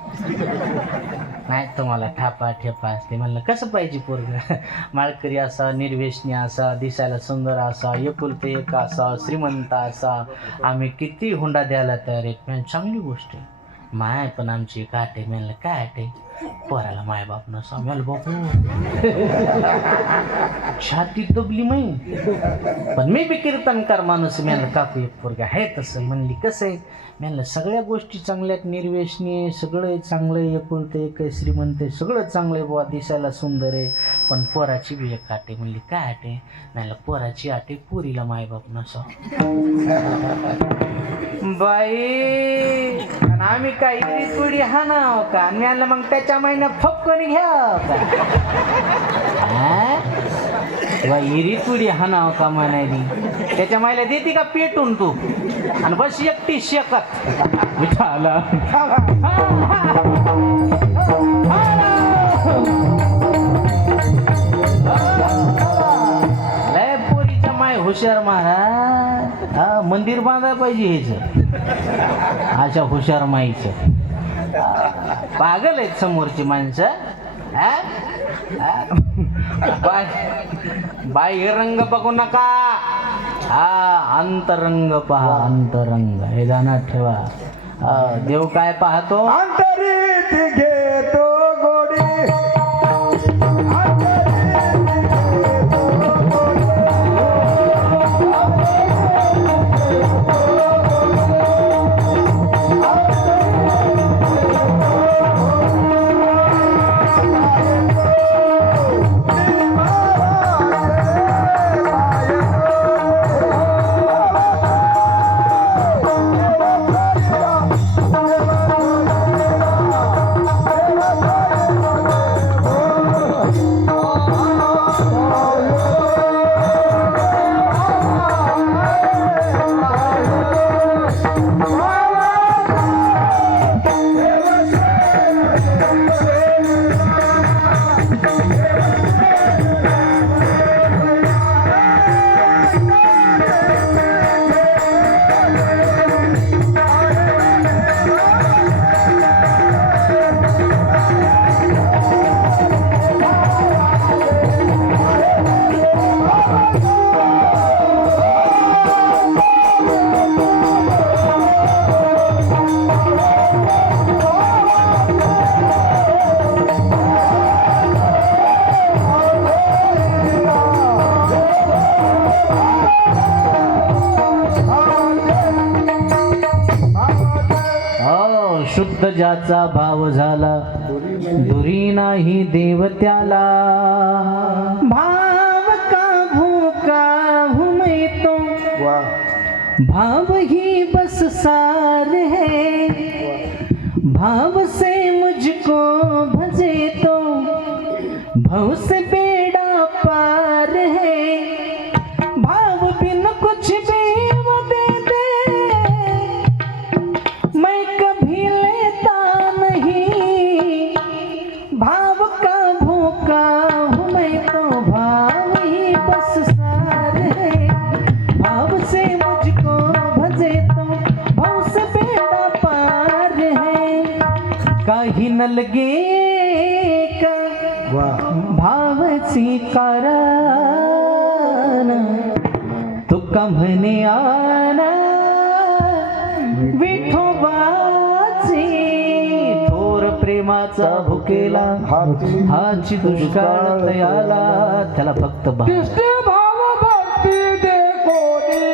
नाही तुम्हाला ठापा ठेपा असते. म्हणलं कसं पाहिजे पोरग? माळकरी असा, निर्व्यसनी असा, दिसायला सुंदर असा, एकुलते एक असा, श्रीमंत असा. आम्ही किती हुंडा द्यायला तयार आहेत. म्हणजे चांगली गोष्ट आहे. माय पण आमची एक आट आहे. म्हणलं काय आट आहे? पोराला मायबाप नसा. म्हणलं बापू छाती दबली माई. पण मी बी कीर्तनकार माणूस. म्हणलं काकू एक पोरगा आहे तसं. म्हणली कसं आहे? म्हणलं सगळ्या गोष्टी चांगल्या आहेत, निर्व्यसनी सगळं चांगलं आहे, एकुलते एक श्रीमंत आहे, सगळं चांगलं आहे बुवा, दिसायला सुंदर आहे. पण पोराची बी एक आट आहे. म्हणली काय आट आहे? म्हणलं पोराची आट आहे, पोरीला मायबाप नसा. बाई आम्ही काय इरी तुडी हाणाव का? आणि म्हणलं मग त्याच्या महिन्यात फक्कनी घ्याव का? इरी तुडी हाणाव का म्हणायली? त्याच्या मायला देते का पेटून तू? आणि बस एकटी शेकत मिठाला. लय पोरीच्या माय हुशार महाराज. हा मंदिर बांधायला पाहिजे हेच अशा हुशार माईचं. पागल आहेत समोरची माणसं. बाह्य रंग बघू नका, हा अंतरंग पहा. अंतरंग हे ध्यानात ठेवा. देव काय पाहतो? अंतरीत घेतो गोडी. शुद्ध ज्याचा भाव झाला, दुरी नाही देव त्याला. भाव का भूका घुमैतो, भाव ही बस सार है. भाव से मुझको भजे तो भव से बेड़ा पार है. भाव बिन कुछ भी वो दे दे, मैं कभी लेता नहीं. भाव का भूखा हूँ मैं तो भाव ही बस सार है. भाव से मुझको भजे तो भाव से बेड़ा पार है. काही न लगे का भावची कारण, तुका म्हणे आना विठोबाची. थोर प्रेमाचा भुकेला हाची दुष्काळ तयाला. त्याला फक्त भाव भक्ती दे कोणी.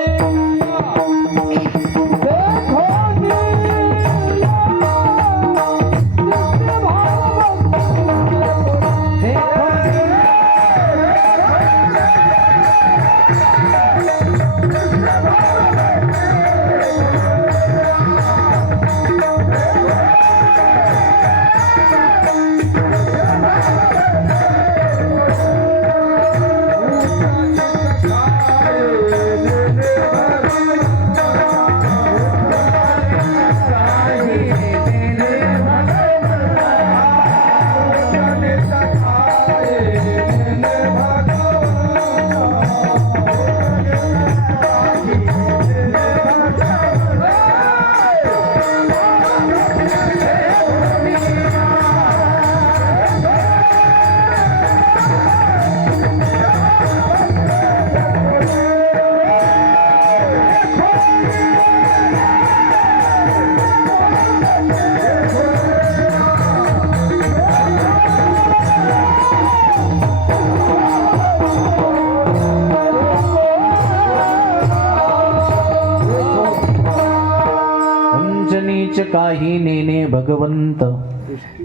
नीच काही नेने भगवंत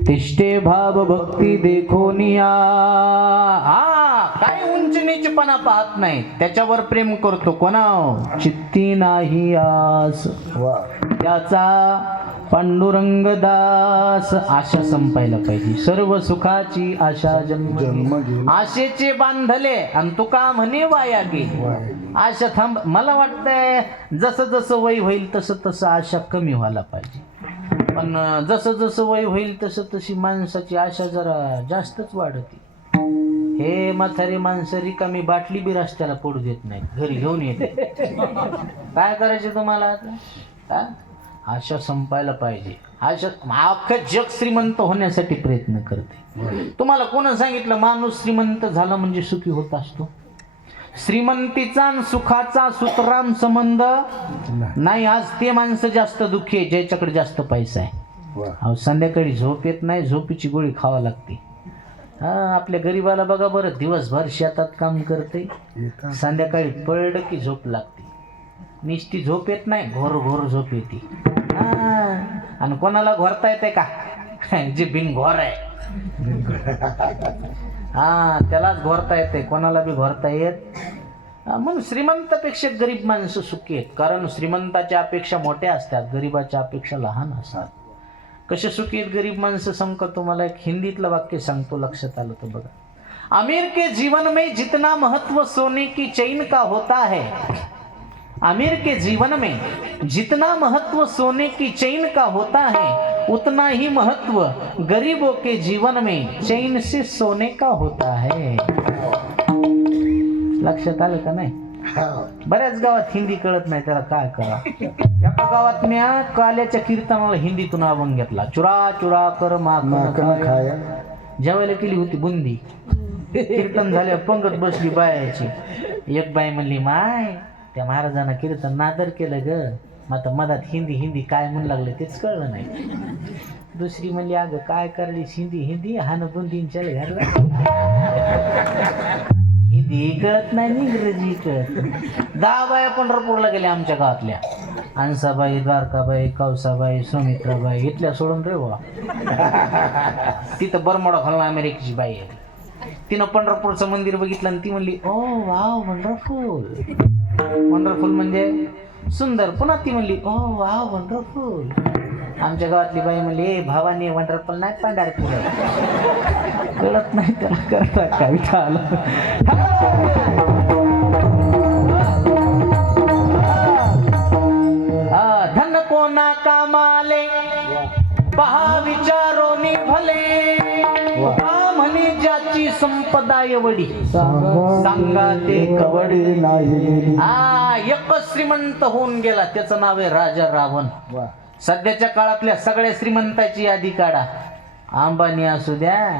तिष्ठे भाव भक्ती देखोनिया. हा काय उंच नीचपणा पाहत नाही, त्याच्यावर प्रेम करतो. कोणा चित्ती नाही आस वा त्याचा पांडुरंग दास. आशा संपायला पाहिजे. सर्व सुखाची आशा जन्म जन्म घेईल. आशेचे बांधले आणि तुका म्हणे वाया गेली. आशा थांब. मला वाटतंय जसं जसं वय होईल तसं तसं आशा कमी व्हायला पाहिजे. पण जसं जसं वय होईल तसं तशी माणसाची आशा जरा जास्तच वाढते. हे म्हातारी माणसं रिकामी बाटली बी रस्त्याला पडू देत नाही, घरी घेऊन येते. काय करायचे तुम्हाला आता? हा? आशा संपायला पाहिजे. आशा अख्खं जग श्रीमंत होण्यासाठी प्रयत्न करते. तुम्हाला कोण सांगितलं माणूस श्रीमंत झाला म्हणजे सुखी होत असतो? श्रीमंतीचा आणि सुखाचा सुतराम संबंध नाही. आज ते माणसं जास्त दुःखी आहे ज्याच्याकडे जास्त पैसा आहे. अहो संध्याकाळी झोप येत नाही, झोपेची गोळी खावा लागते. हा आपल्या गरीबाला बघा बरं, दिवसभर शेतात काम करते, संध्याकाळी पडलं की झोप लागते. निष्ठी झोप येत नाही, घोर घोर झोप येते. आणि कोणाला घोरता येते का? जे बिनघोर आहे हा त्यालाच घोरता येते, कोणाला बी घोरता येत. मग श्रीमंतापेक्षा गरीब माणसं सुखी आहेत, कारण श्रीमंताच्या अपेक्षा मोठ्या असतात, गरीबाच्या अपेक्षा लहान असतात. कसे सुखी आहेत गरीब माणसं सांगतो तुम्हाला. एक हिंदीतलं वाक्य सांगतो, लक्षात आलं तर बघा. अमीर के जीवन में जितना महत्व सोने की चैन का होता है, अमीर के जीवन में जितना महत्व सोने की चैन का होता है, उतना ही महत्व गरीबों के जीवन में चैन से सोने का होता है. लक्षात आलं का नाही? बऱ्याच गावात हिंदी कळत नाही, त्याला काय करा. एका गावात मी काल्याच्या कीर्तनाला हिंदीतून अभंग घेतला. चुरा चुरा कर माखन खाया. जेवायला केली होती बुंदी. कीर्तन झाल्यावर पंगत बसली बायाची. एक बाई म्हणली, माय त्या महाराजांना कीर्तन नादर केलं ग, मग आता मधात हिंदी हिंदी काय म्हणू लागलं तेच कळलं नाही. दुसरी म्हणली, अगं काय करलीस हिंदी हिंदी, हान बुंदींच्या घरला हिंदी कळत नाही, इंग्रजी कळत. 10 बाया पंढरपूरला गेल्या आमच्या गावातल्या. अंसाबाई, द्वारकाबाई, कौसाबाई, सुमित्राबाई, इथल्या सोडून रे बा. तिथं बरमोडा घालून अमेरिकेची बाई आहे. तिनं पंढरपूरचं मंदिर बघितलं आणि ती म्हणली, ओ वाव वंडरफुल. वंडरफुल म्हणजे सुंदर. पुन्हा ती म्हणली, ओ वाव वंडरफुल. आमच्या गावातली बाई म्हणली, ए भावानी वंडरफुल नाही पंढरपूर कळत नाही त्याला, करता कविता आलं. धन कोणा कामाले पहा विचारोनी भले, म्हणे ज्याची संपदा एवढी सांगा ते कवडी नाही. एक श्रीमंत होऊन गेला, त्याचं नाव आहे राजा रावण. सध्याच्या काळातल्या सगळ्या श्रीमंताची यादी काढा. अंबानी असू द्या,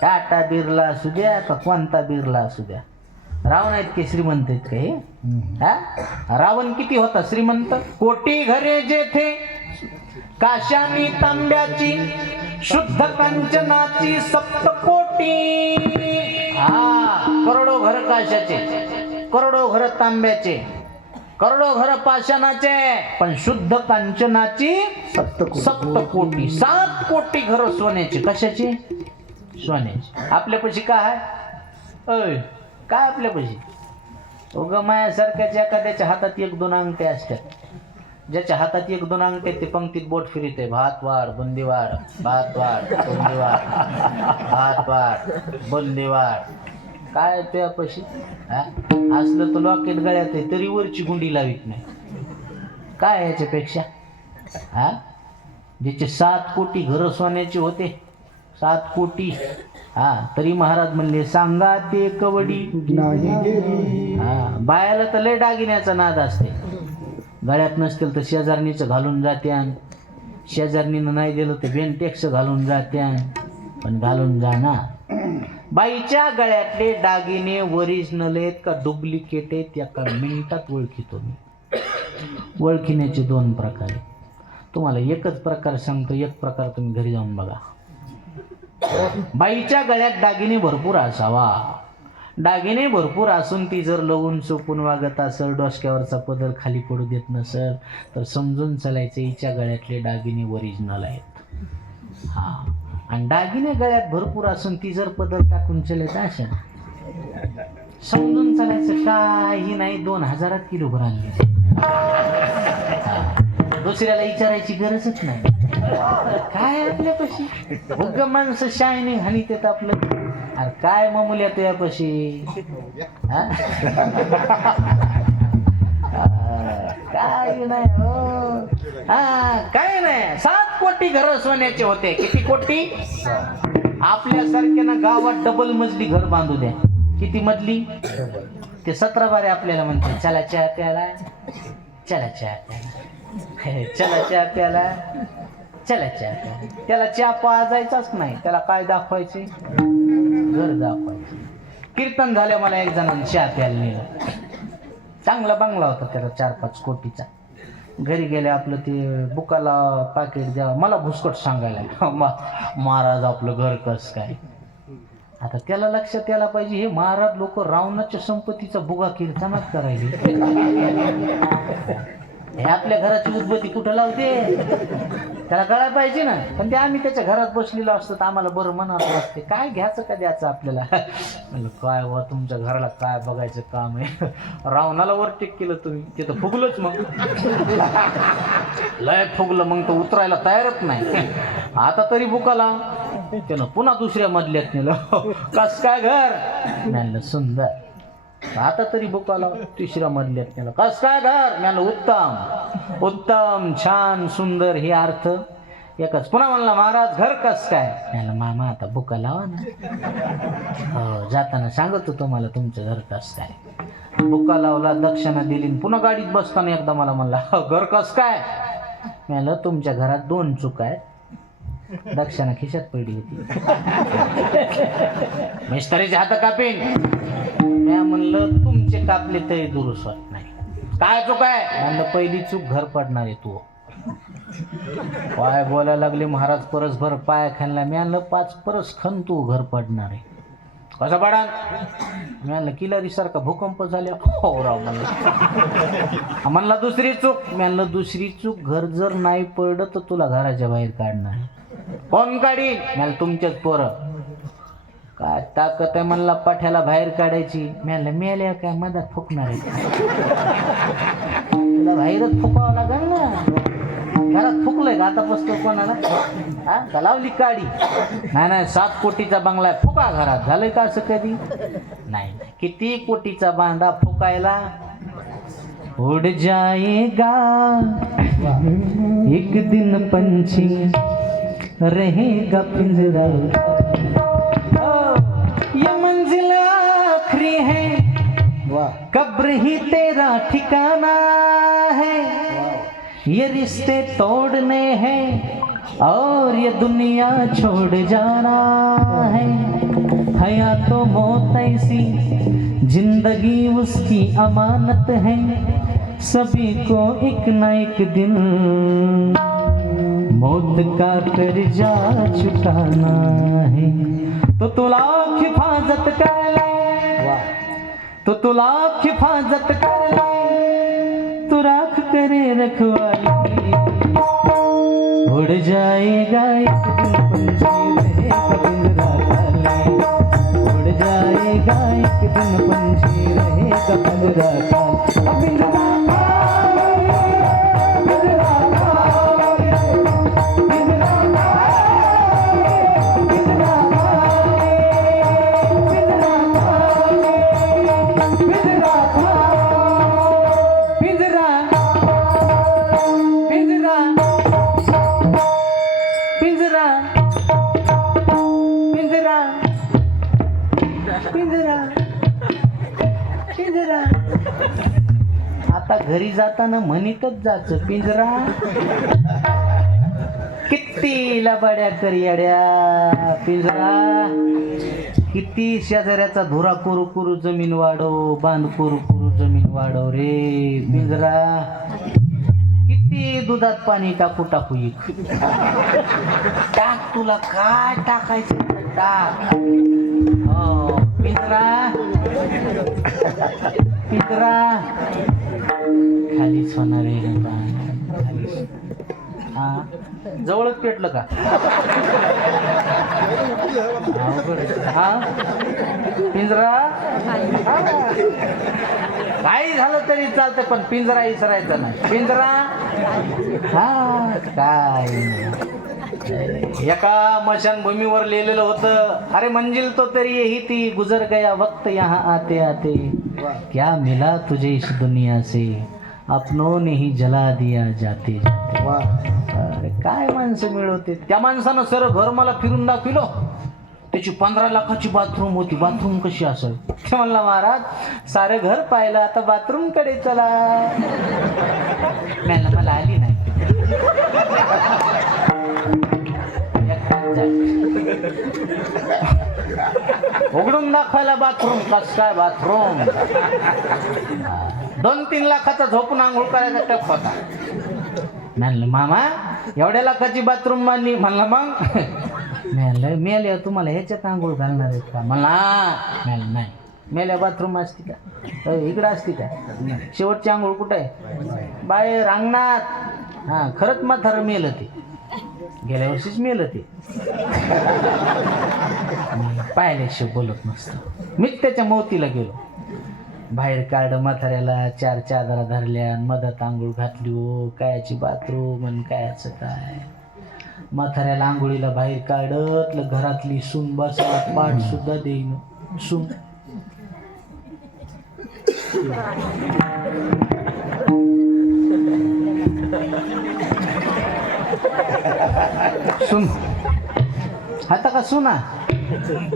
टाटा बिर्ला असू द्या, का कोणता बिर्ला असू द्या, रावण आहेत की श्रीमंत आहेत का हे? रावण किती होता श्रीमंत? कोटी घरे जेथे काशानी तांब्याची, शुद्ध कांचनाची सप्तकोटी. करोडो घर काशाचे, करोडो घर तांब्याचे, करोडो घर पाषाणाचे, पण शुद्ध कांचनाची सप्तकोटी. 7 कोटी घर सोन्याचे. कशाचे? सोन्याचे. आपल्यापाशी काय आहे? काय आपल्यापाशी? उग मायासारख्याच्या एखाद्याच्या हातात 1-2 अंगठे असतात. ज्याच्या हातात 1-2 अंगठे ते पंक्तीत बोट फिरते. भात वाढ बुंदी वाढ, भात वाढ बुंदी वाढ, भात वाढ बुंदी वाढ. काय तुझ्यापाशी? असलं तर लॉकेट गळ्यात आहे तरी वरची गुंडी लावित नाही. काय याच्यापेक्षा? ज्याचे 7 कोटी घर सोन्याचे होते, 7 कोटी, तरी महाराज म्हणले सांगा ते कवडी नाही. बायाला तर लय दागिन्याचा नाद असते. गळ्यात नसतील तर शेजारणीचं घालून जात्यान, शेजारणीनं नाही दिलं तर बेनटेक्स घालून जात्यान, पण घालून जाणार. बाईच्या गळ्यातले दागिने ओरिजिनल आहेत का डुप्लिकेट आहेत एका मिनिटात ओळखितो मी. ओळखण्याचे 2 प्रकार आहेत. तुम्हाला एकच प्रकार सांगतो, एक प्रकार तुम्ही घरी जाऊन बघा. बाईच्या गळ्यात दागिने भरपूर असावा, दागिने भरपूर असून ती जर लवून चोपून वागत असेल, डोसक्यावरचा पदर खाली पडू देत नसेल, तर समजून चालायचं हिच्या गळ्यातले दागिने ओरिजिनल आहेत. हा, आणि दागिने गळ्यात भरपूर असून ती जर पदर टाकून चलत असेल, समजून चालायचं काही नाही, 2000 किलो भर आणले. दुसऱ्याला विचारायची गरजच नाही. काय आपल्यापाशी उग माणसं शायनिंग हानी तेत आपलं. अरे काय मामुल्या तुझ्यापाशी, काय नाही हो. काय नाही, 7 कोटी घर सोन्याचे होते. किती कोटी? आपल्यासारख्यानं गावात डबल मजली घर बांधू द्या. किती मजली? ते 17 बारे आपल्याला म्हणते, चला चहा प्याला, चला चहा प्याला, चला चहा प्याला, चला चहा प्याला. त्याला चहा पाजायचाच नाही, त्याला काय दाखवायचे? घर दाखवायचे. कीर्तन झालं, मला एक जणांनी चहा प्यायला नेलं. चांगला बंगला होता त्याला, 4-5 कोटीचा. घरी गेले, आपलं ते बुकाला पाकिट द्या, मला भुसकट सांगायला, महाराज आपलं घर कसं काय. आता त्याला लक्षात यायला पाहिजे, हे महाराज लोक रावणाच्या संपत्तीचा बुगा कीर्तनात करायचे. हे आपल्या घराची उद्बत्ती कुठं लावते, त्याला कळायला पाहिजे ना. पण ते आम्ही त्याच्या घरात बसलेलो असतो तर आम्हाला बरं मनात वाटते, काय घ्यायचं का द्यायचं आपल्याला. म्हणलं काय वा, तुमच्या घराला काय बघायचं काम आहे. रावणाला ओव्हरटेक केलं तुम्ही, ते तर फुगलंच. मग लय फुगलं, मग तो उतरायला तयारच नाही. आता तरी बुकाला त्यानं पुन्हा दुसऱ्या मधल्यात नेलं. कस काय घर? म्हणलं सुंदर. आता तरी बुकाला 3ऱ्या मधल्यात नेलं. कस काय घर? म्हणलं उत्तम, उत्तम, छान, सुंदर, हे अर्थ एकच. पुन्हा म्हणला महाराज घर कस काय? म्हणलं मामा आता बुका लावा ना. हो, जाताना सांगतो तुम्हाला तुमचं घर कस काय. बुका लावला, दक्षिणा दिली. पुन्हा गाडीत बसताना एकदा मला म्हणला घर कस काय? म्हणलं तुमच्या घरात 2 चुका आहेत. दक्षिणा खिशात पडली होती. मिस्त्रीचे हात कापीन. मी म्हणलं तुमचे कापले तरी दुरुस्त होत नाही. काय चूक आहे? म्हणलं पहिली चूक घर पडणार आहे तू. काय बोलायला लागले महाराज, परसभर पाय खाणला. मी म्हणलं 5 परस खण तू, घर पडणार आहे. कसं पडा? मी म्हणलं किलारी सारखा भूकंप झाले. हो राव म्हणलं. म्हणला दुसरी चूक. मी म्हणलं दुसरी चूक, घर जर नाही पडलं तर तुला घराच्या बाहेर काढणार. कोण काढी? म्हणलं तुमच्याच पोरं. काय ताकद आहे म्हणला पाठ्याला बाहेर काढायची. म्हणलं मेल्या काय मधात फुकणार आहे, तुला बाहेरच फुकावं लागेल ना. घरात फुकलंय का आता बसतो कोणाला? हा का लावली काडी? नाही 7 कोटीचा बंगला आहे, फुका घरात. झालंय का असं कधी? नाही. किती कोटीचा बांधा फुकायला? उड जाएगा एक दिन पंछी, रहेगा पिंजरा. ये मंजिल आखिरी है, कब्र ही तेरा ठिकाना है. ये रिश्ते तोड़ने हैं और ये दुनिया छोड़ जाना है. हया तो मौत ऐसी, जिंदगी उसकी अमानत है. सभी को एक न एक दिन मौत का कर्जा चुकाना है. तो तुला हिफाजत कर ले, तो तुला हिफाजत कर ले, तू राख करे रखवाली. उड़ जाएगा एक दिन पंछी, रहेगा पिंजरा खाली. उड़ जाएगा एक दिन पंछी, रहेगा पिंजरा खाली. पिंजरा आता घरी जाताना म्हणीतच जायचं पिंजरा. किती लबाड्या करियाड्या पिंजरा. किती शेजाऱ्याचा धुरा कुरू कुरू जमीन वाढव, बांध कुरू कुरू जमीन वाढव रे पिंजरा. किती दुधात पाणी टाकू टाकू एक टाक, तुला काय टाकायचं टाक. पिंजरा पिंजरा खालीच होणार आहे का खालीच. हा जवळच पेटलं का अवघड आहे. हा पिंजरा काही झालं तरी चालतं पण पिंजरा विसरायचा नाही. पिंजरा हा काय एका मशानभूमीवर लिहिलेलं होतं, अरे मंजिल तो तेरी यही थी गुजर गया वक्त यहाँ आते आते, क्या मिला तुझे इस दुनिया से अपनों ने ही जला दिया जाते जाते. अरे काय माणसं मिळवते. त्या माणसानं सर घर मला फिरून दाखविलं, त्याची 15 लाखाची बाथरूम होती. बाथरूम कशी असेल ते म्हणला, महाराज सारं घर पाहिलं, आता बाथरूम कडे चला. मला आली नाही. उघडून दाखवायला बाथरूम, कस काय बाथरूम. 2-3 लाखाचा झोपून आंघोळ करायचा टप होता. म्हणलं मामा एवढ्या लाखाची बाथरूम बांधली. म्हणलं मग म्हणलं मेल्या तुम्हाला ह्याच्यात आंघोळ घालणार आहेत का. म्हणलं म्हणलं नाही. मेल्या बाथरूम असती का इकडं असती का. शेवटची आंघोळ कुठं आहे बाहेर अंगणात. हां खरंच म्हातारं मेलं ते, गेल्या वर्षीच मेलं ते. पाहिल्याशिवाय बोलत नसतं. मीच त्याच्या मौतीला गेलो. बाहेर काढलं म्हाताऱ्याला, 4 चादरा धरल्या, मधात आंघोळ घातली. हो कायची बाथरूम आणि कायचं काय. म्हाताऱ्याला आंघोळीला बाहेर काढलं, घरातली सून बसा पाठ सुद्धा देईन. सून सुन आता का सुना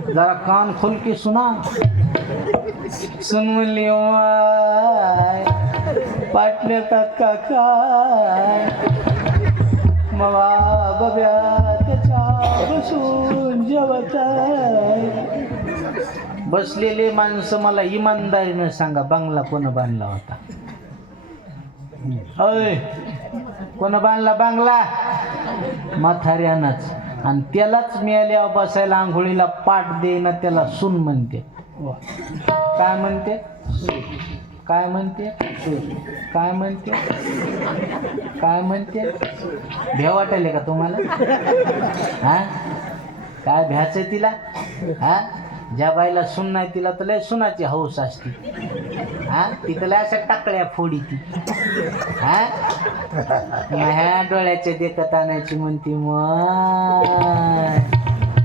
जरा कान खोल के सुना. सुन म्हणली पाटण्यात का काय मवा बब्या त्याच्या बसून जेवत. बसलेले माणसं मला इमानदारीनं सांगा बंगला कोण बांधला होता. अय कोण बांधला बंगला. म्हाताऱ्यानंच. आणि त्यालाच मिळाल्यावर बसायला आंघोळीला पाठ देईना त्याला सून म्हणते. काय म्हणते काय म्हणते काय म्हणते काय म्हणते. भ्या वाटायले का तुम्हाला. हा काय भ्याचं तिला. हा ज्या बाईला सून नाही तिला तर लय सुनाची हौस असते. हा तिथं लय अशा टाकळ्या फोडी ती. हा ह्या डोळ्याच्या देखत आणायची म्हणती.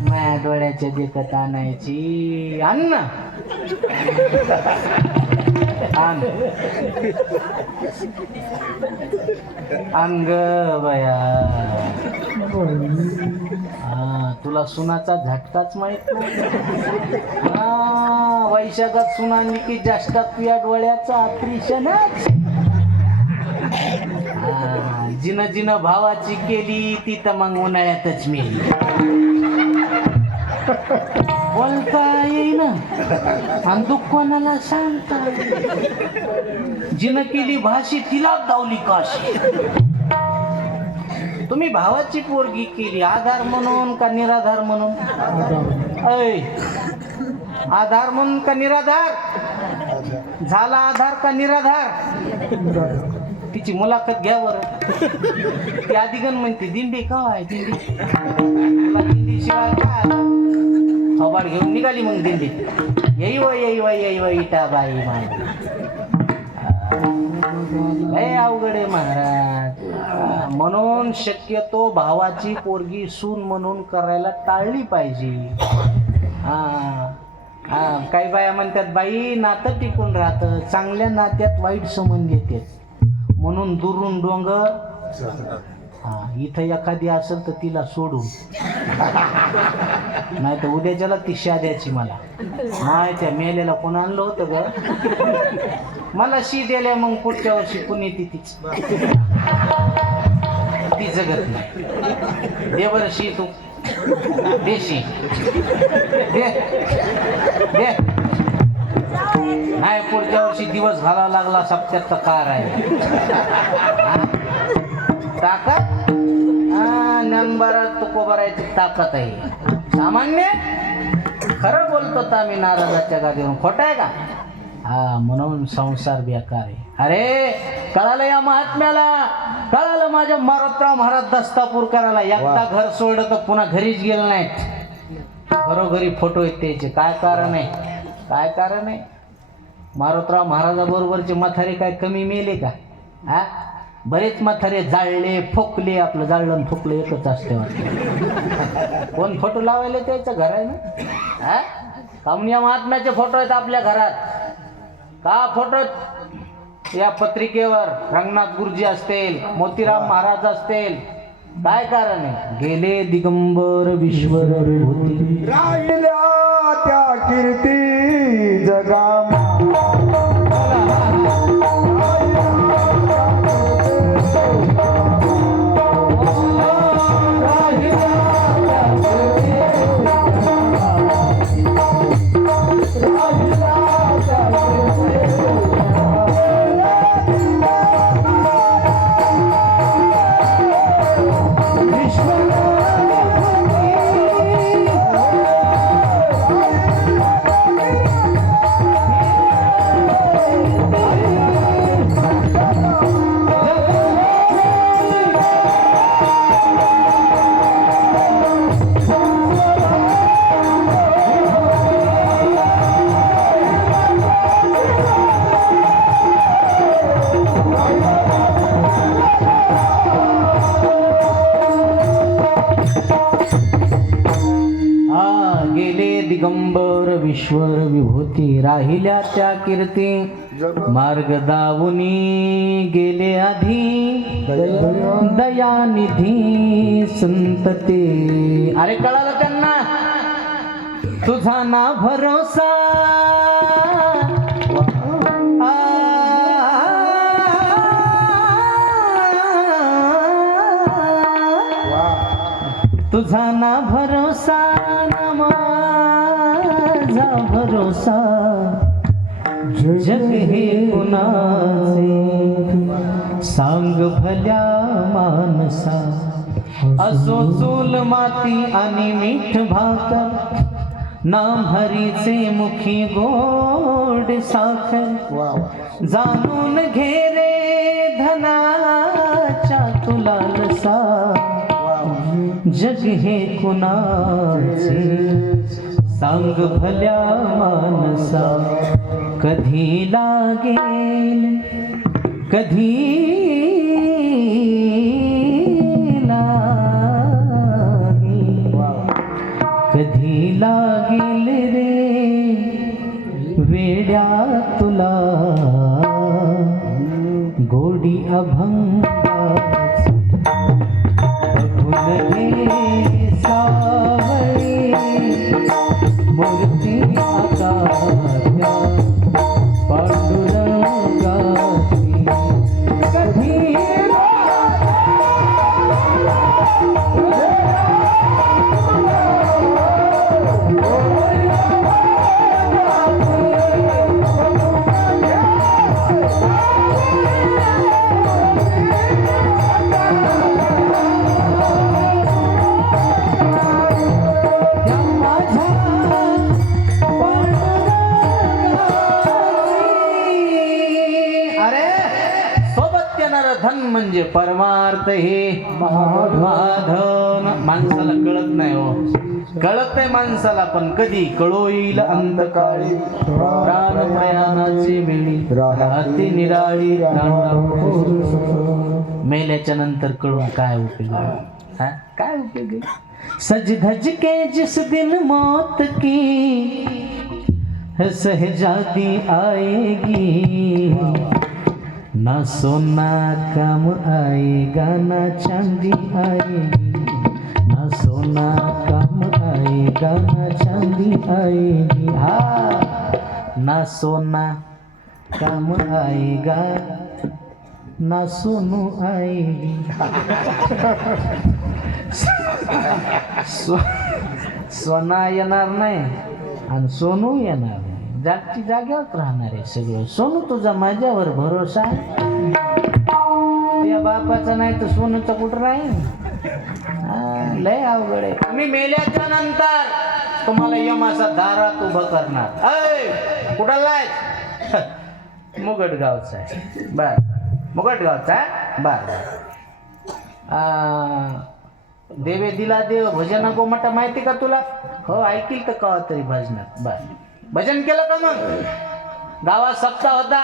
माया डोळ्याच्या देखत आणायची. अन्न अंग बया. हा तुला सुनाचा झटकाच माहित नाही. हा वैशाखात सुनांनी की जास्त तुझ्या डोळ्याचा ऑपरेशनच. जिनं जिनं भावाची केली ती तर मग उन्हाळ्यातच मेली. बोलता येईना आणि दुःख कोणाला सांगता. जिनं केली भाशी तिलाच दावली काशी. तुम्ही भावाची पोरगी केली आधार म्हणून का निराधार म्हणून. ऐ आधार म्हणून का निराधार. झाला आधार का निराधार. तिची मुलाखत घ्या बरं. ती आदिगण म्हणते दिंडी का आहे दिंडी. तुला दिंडी शिवाय काय थोबाड घेऊन निघाली मग दिंडी. येई व इटा बाई माझी. लय अवघड आहे महाराज. म्हणून शक्यतो भावाची पोरगी सून म्हणून करायला टाळली पाहिजे. हा काही बाया म्हणतात बाई नातं टिकून राहतं. चांगल्या नात्यात वाईट संबंध येते म्हणून दुरून डोंगर. हा इथं एखादी असेल तर तिला सोडून. नाही तर उद्याच्याला ती शाद्याची. मला माहिती आहे मेलेला कोण आणलं होतं ग. मला शी दिल्या मग पुढच्या वर्षी कुणी ती तीच ती जगत नाही. दे बरं शी तू देशी दे दे. नाही पुढच्या वर्षी दिवस घालावा लागला 77 कार आहे. ताकद नंबरात तुको भरायची ताकद आहे. सामान्य खरं बोलतो तर आम्ही नाराजाच्या गादीवरून, खोटं आहे का? हा, म्हणून संसार बेकार आहे. अरे कळालं या महात्म्याला, कळालं माझ्या मारोतराव महाराज दस्तापूर करायला. एकदा घर सोडलं तर पुन्हा घरीच गेलं नाहीत. घरोघरी फोटो आहेत त्याचे. काय कारण आहे? काय कारण आहे? मारोतराव महाराजाबरोबरचे म्हातारे काय कमी मेले का? हा, बरेच म्हातारे जाळले फोकले. आपलं जाळलं आणि फुकलं एकच असते वाटतं. कोण फोटो लावायला त्याचं घर आहे ना? हा, कामून या महात्म्याचे फोटो आहेत आपल्या घरात का? फोटो या पत्रिकेवर रंगनाथ गुरुजी असतील, मोतीराम महाराज असतील. काय कारण आहे? गेले दिगंबर विश्वर विभूती, राहिल्या त्या कीर्ती जगा. दिगंबर विश्वर विभूती, राहिल्या त्या कीर्ती. मार्ग दावुनी गेले आधी, दयानिधी संतते. अरे कळालं त्यांना, तुझा ना भरोसा तुझा ना भरोसा ना माझा भरोसा. जग हे कुणाचे सांग भल्या मानसा. असो चूल माती आणि मीठ भाकर, नाम हरीचे मुखी गोड साखर. जाणून घे रे धनाच्या तुला लसा. जग हे कुणाचे सांग भल्या मानसा. कधी लागेल कधी लागेल, कधी लागेल रे वेड्या तुला गोडी अभंगाची. सावळी मूर्ती आकाशा पांडुरंगाची. कधी धन म्हणजे परमार्थ हे माधव. माणसाला कळत नाही हो, कळत नाही माणसाला. पण कधी कळो येईल अंधकाळी, प्राण प्रयाणाची वेळी राहते निराळी. मेल्याच्या नंतर कळून काय उपयोग आहे? काय उपयोग आहे? सज धज के जिस दिन मौत की सहजादी आएगी. ना सोना काम आएगा ना चांदी आएगी. ना सोना काम आएगा ना चांदी आएगी. हा, ना सोना काम आएगा ना सोनू आएगी. सोना येणार नाही आणि सोनू येणार नाही. जागची जाग्यावर राहणार आहे सगळं. सोनू तुझा माझ्यावर भरोसा आहे. त्या बापाचा नाही तर सोनूचा कुठं राहील. लय अवघड आहे. आम्ही मेल्याच्या नंतर तुम्हाला यमाचा दारात उभं करणार. ऐ कुठाला आहे? मुगटगावचा आहे. बर मुगटगावचा आहे. बर देवे दिला देव भजन गोमटा माहिती का तुला? हो ऐकील तर कवा तरी भजनात. बर भजन केलं का मग? गावात सप्ताह होता,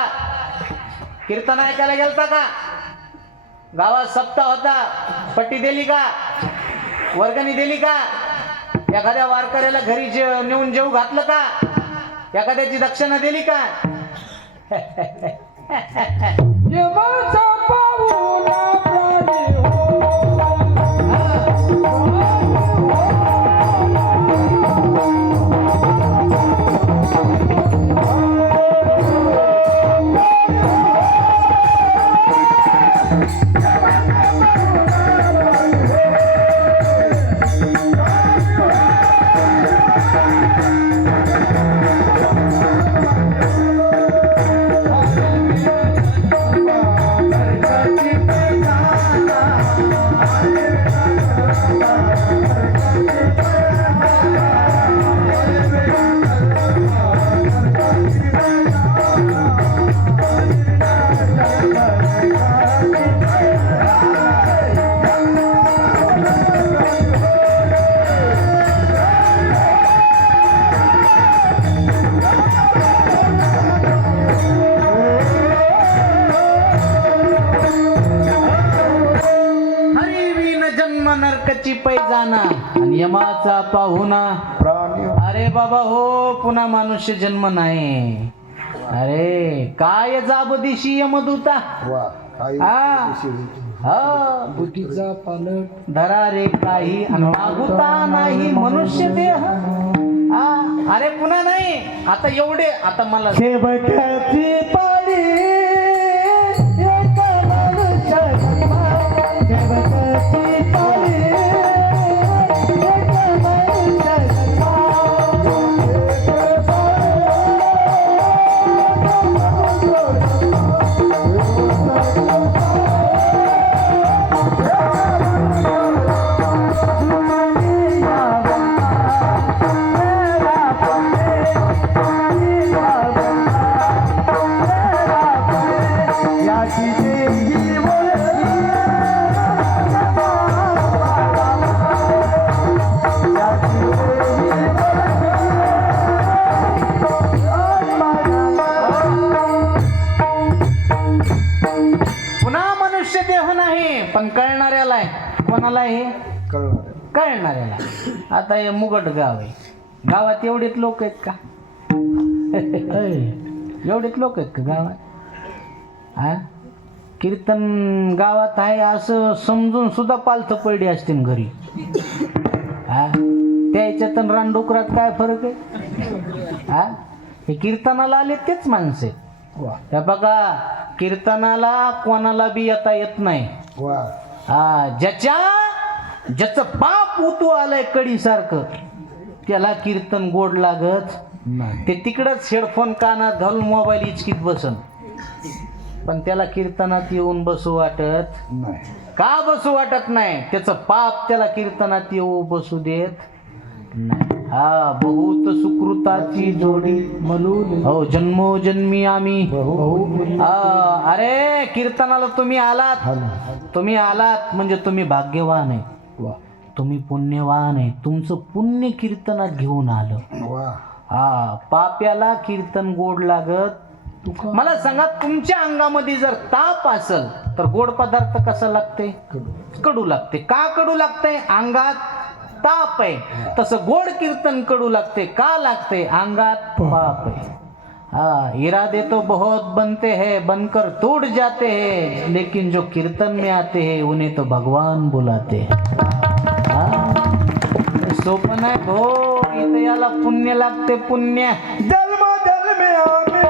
कीर्तन ऐकायला गेलता का? गावात सप्ताह होता, पट्टी दिली का? वर्गणी दिली का? एखाद्या वारकऱ्याला घरी नेऊन जेवू घातलं का? एखाद्याची दक्षिणा दिली का? यमाचा पाहुणा प्राणी हो. नरकची पैजाना आणि यमाचा पाहुणा प्राणी हो. अरे बाबा हो, पुन्हा मनुष्य जन्म नाही. अरे काय जाबदिशी यमदूता. वा काही हा बुद्धीचा पालक धरा रे काही आणि मागुता नाही मनुष्य देह. अरे पुन्हा नाही. आता एवढे आता मला शेवटची पाळी पण कळणाऱ्याला आहे. कोणाला हे कळणाऱ्याला. आता हे मुगट गाव आहे. गावात एवढेच लोक आहेत का? एवढेच लोक आहेत का गावात? हा कीर्तन गावात आहे असं समजून सुद्धा पालथं पडली असते घरी. हा त्या ह्याच्यात रानडुकरात काय फरक आहे? हा हे कीर्तनाला आले तेच माणसे. त्या बघा कीर्तनाला कोणाला बी येता येत नाही. ज्याचं पाप उतू आलंय कडी सारखं त्याला कीर्तन गोड लागत ते तिकडच हेडफोन कानात घालून मोबाईल इचकीत बसन. पण त्याला कीर्तनात येऊन बसू वाटत नाही. का बसू वाटत नाही? त्याचं पाप त्याला कीर्तनात येऊ बसू देत नाही. हा बहुत सुकृताची जोडी म्हणून हो जन्मोजन्मी आम्ही. अरे कीर्तनाला तुम्ही आलात म्हणजे तुम्ही भाग्यवान आहे. तुम्ही पुण्यवान आहे. तुमचं पुण्य कीर्तनात घेऊन आलं. हा पाप्याला कीर्तन गोड लागत. मला सांगा तुमच्या अंगामध्ये जर ताप असेल तर गोड पदार्थ कसा लागते? कडू लागते. का कडू लागते? अंगात ताप आहे. तसं गोड कीर्तन कडू लागते. का लागते? अंगात पाप आहे. इरादे तो बहुत बनते हैं, बनकर टूट जाते हैं, लेकिन जो कीर्तन में आते हैं उन्हें तो भगवान बुलाते हैं. सोपं आहे हो. इथं याला पुण्य लागते. पुण्य जन्म जन्मे आम्ही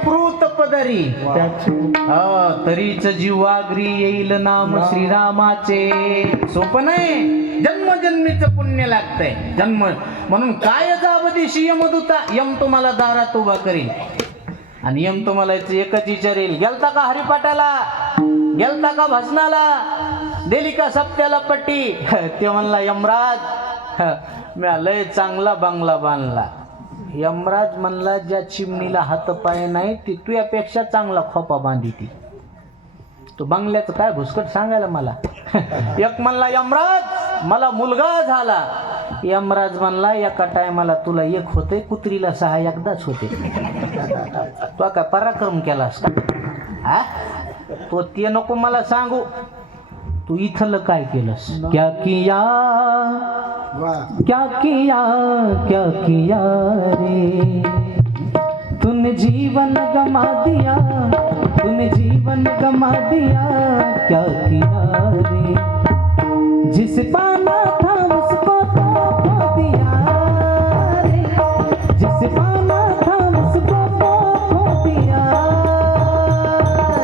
सुप्रूत पदरी तरीच जीवाग्री येईल नाम श्रीरामाचे. सोपं नाही, जन्मजन्मीचं पुण्य लागतंय. जन्म म्हणून काय जाबदिशी यमदूता, यम तुम्हाला दारात उभा करील आणि यम तुम्हाला एकच विचारेल, गेलता का हरिपाठाला, गेलता का भजनाला, दिली का सप्त्याला पट्टी. ते म्हणला यमराज मी लय चांगला बंगला बांधला. यमराज म्हणला ज्या चिमणीला हात पाय नाही ती तुझ्यापेक्षा चांगला खोपा बांधी ती. तो बंगल्याचं काय भुसकट सांगायला मला. एक म्हणला यमराज मला मुलगा झाला. यमराज म्हणला एका टायमाला तुला एक होते, कुत्रीला 6 एकदाच होते. तो काय पराक्रम केलास का? तो ते नको मला सांगू, तू इथलं काय केलंस. क्या किया क्या किया क्या किया रे, तूने जीवन गमा दिया, तूने जीवन गमा दिया, क्या किया रे. जिसे पाना था उसको तो खो दिया रे, जिसे पाना था उसको तो खो दिया,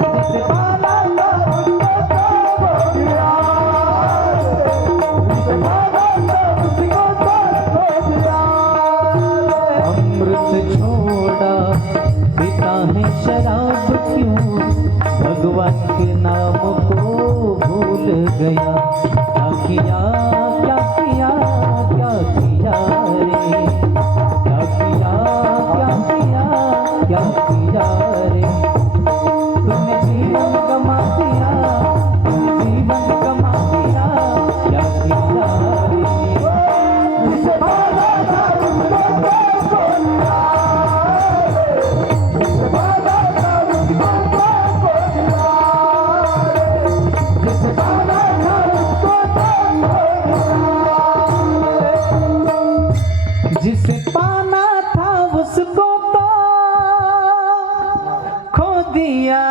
जिसे पाना था उसको तो खो दिया, जिसे पाना था उसको तो खो दिया. अमृत छोड़ा पिता है शराब क्यों, भगवान के नाम को भूल गया. क्या किया क्या किया क्या किया रे, क्या किया क्या किया क्या किया रे. तूने जीवन गमा दिया, तूने जीवन गमा दिया, क्या किया रे. जिसे भागा था उसको तो खो दिया, जिसे भागा था उसको तो खो दिया, जिसे भागा था उसको तो जिसे पाना था उसको तो खो दिया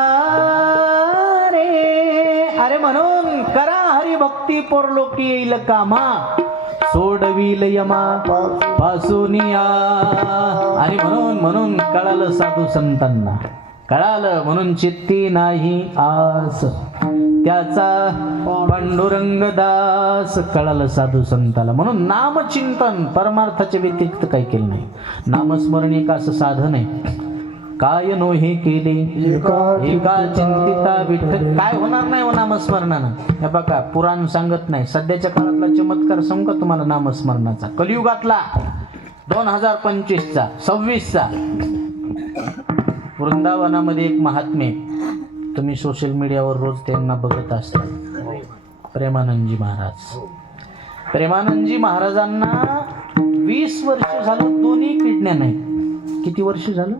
रे. अरे म्हणून करा हरिभक्ती परलोकी येईल कामा, सोडविल यमा पासूनिया. आणि म्हणून कळालं साधू संतांना, कळालं म्हणून चित्ती नाही आस त्याचा पांडुरंग दास. कळालं साधू संताला. म्हणून नामचिंतन परमार्थाच्या व्यतिरिक्त काही केलं नाही. नामस्मरण एक असं साधन आहे, काय नो हे केले एका चिंतिता विठ्ठल. काय होणार नाही हो नामस्मरणानं. हे बघा पुराण सांगत नाही. सध्याच्या काळातला चमत्कार सांगू का तुम्हाला नामस्मरणाचा, कलियुगातला 2025चा 26चा. वृंदावनामध्ये एक महात्मे, तुम्ही सोशल मीडियावर रोज त्यांना बघत असता, प्रेमानंदजी महाराज. प्रेमानंदजी महाराजांना 20 वर्ष झालं दोन्ही किडण्या नाही. किती वर्ष झालं?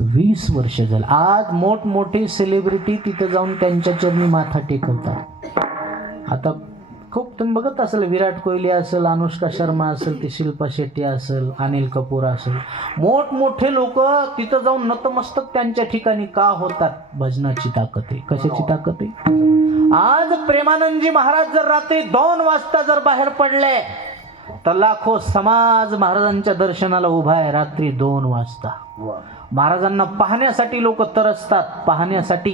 20 वर्ष झालं. आज मोठमोठे सेलिब्रिटी तिथे जाऊन त्यांच्या चरणी माथा टेकवतात. आता खूप तुम्ही बघत असेल, विराट कोहली असेल, अनुष्का शर्मा असेल, ती शिल्पा शेट्टी असेल, अनिल कपूर असेल, मोठमोठे लोक तिथं जाऊन नतमस्तक त्यांच्या ठिकाणी का होतात. भजनाची ताकद आहे. कशाची ताकद आहे? आज प्रेमानंदजी महाराज जर रात्री 2 वाजता जर बाहेर पडले तर लाखो समाज महाराजांच्या दर्शनाला उभा आहे. रात्री 2 वाजता महाराजांना पाहण्यासाठी लोक तरसतात. पाहण्यासाठी.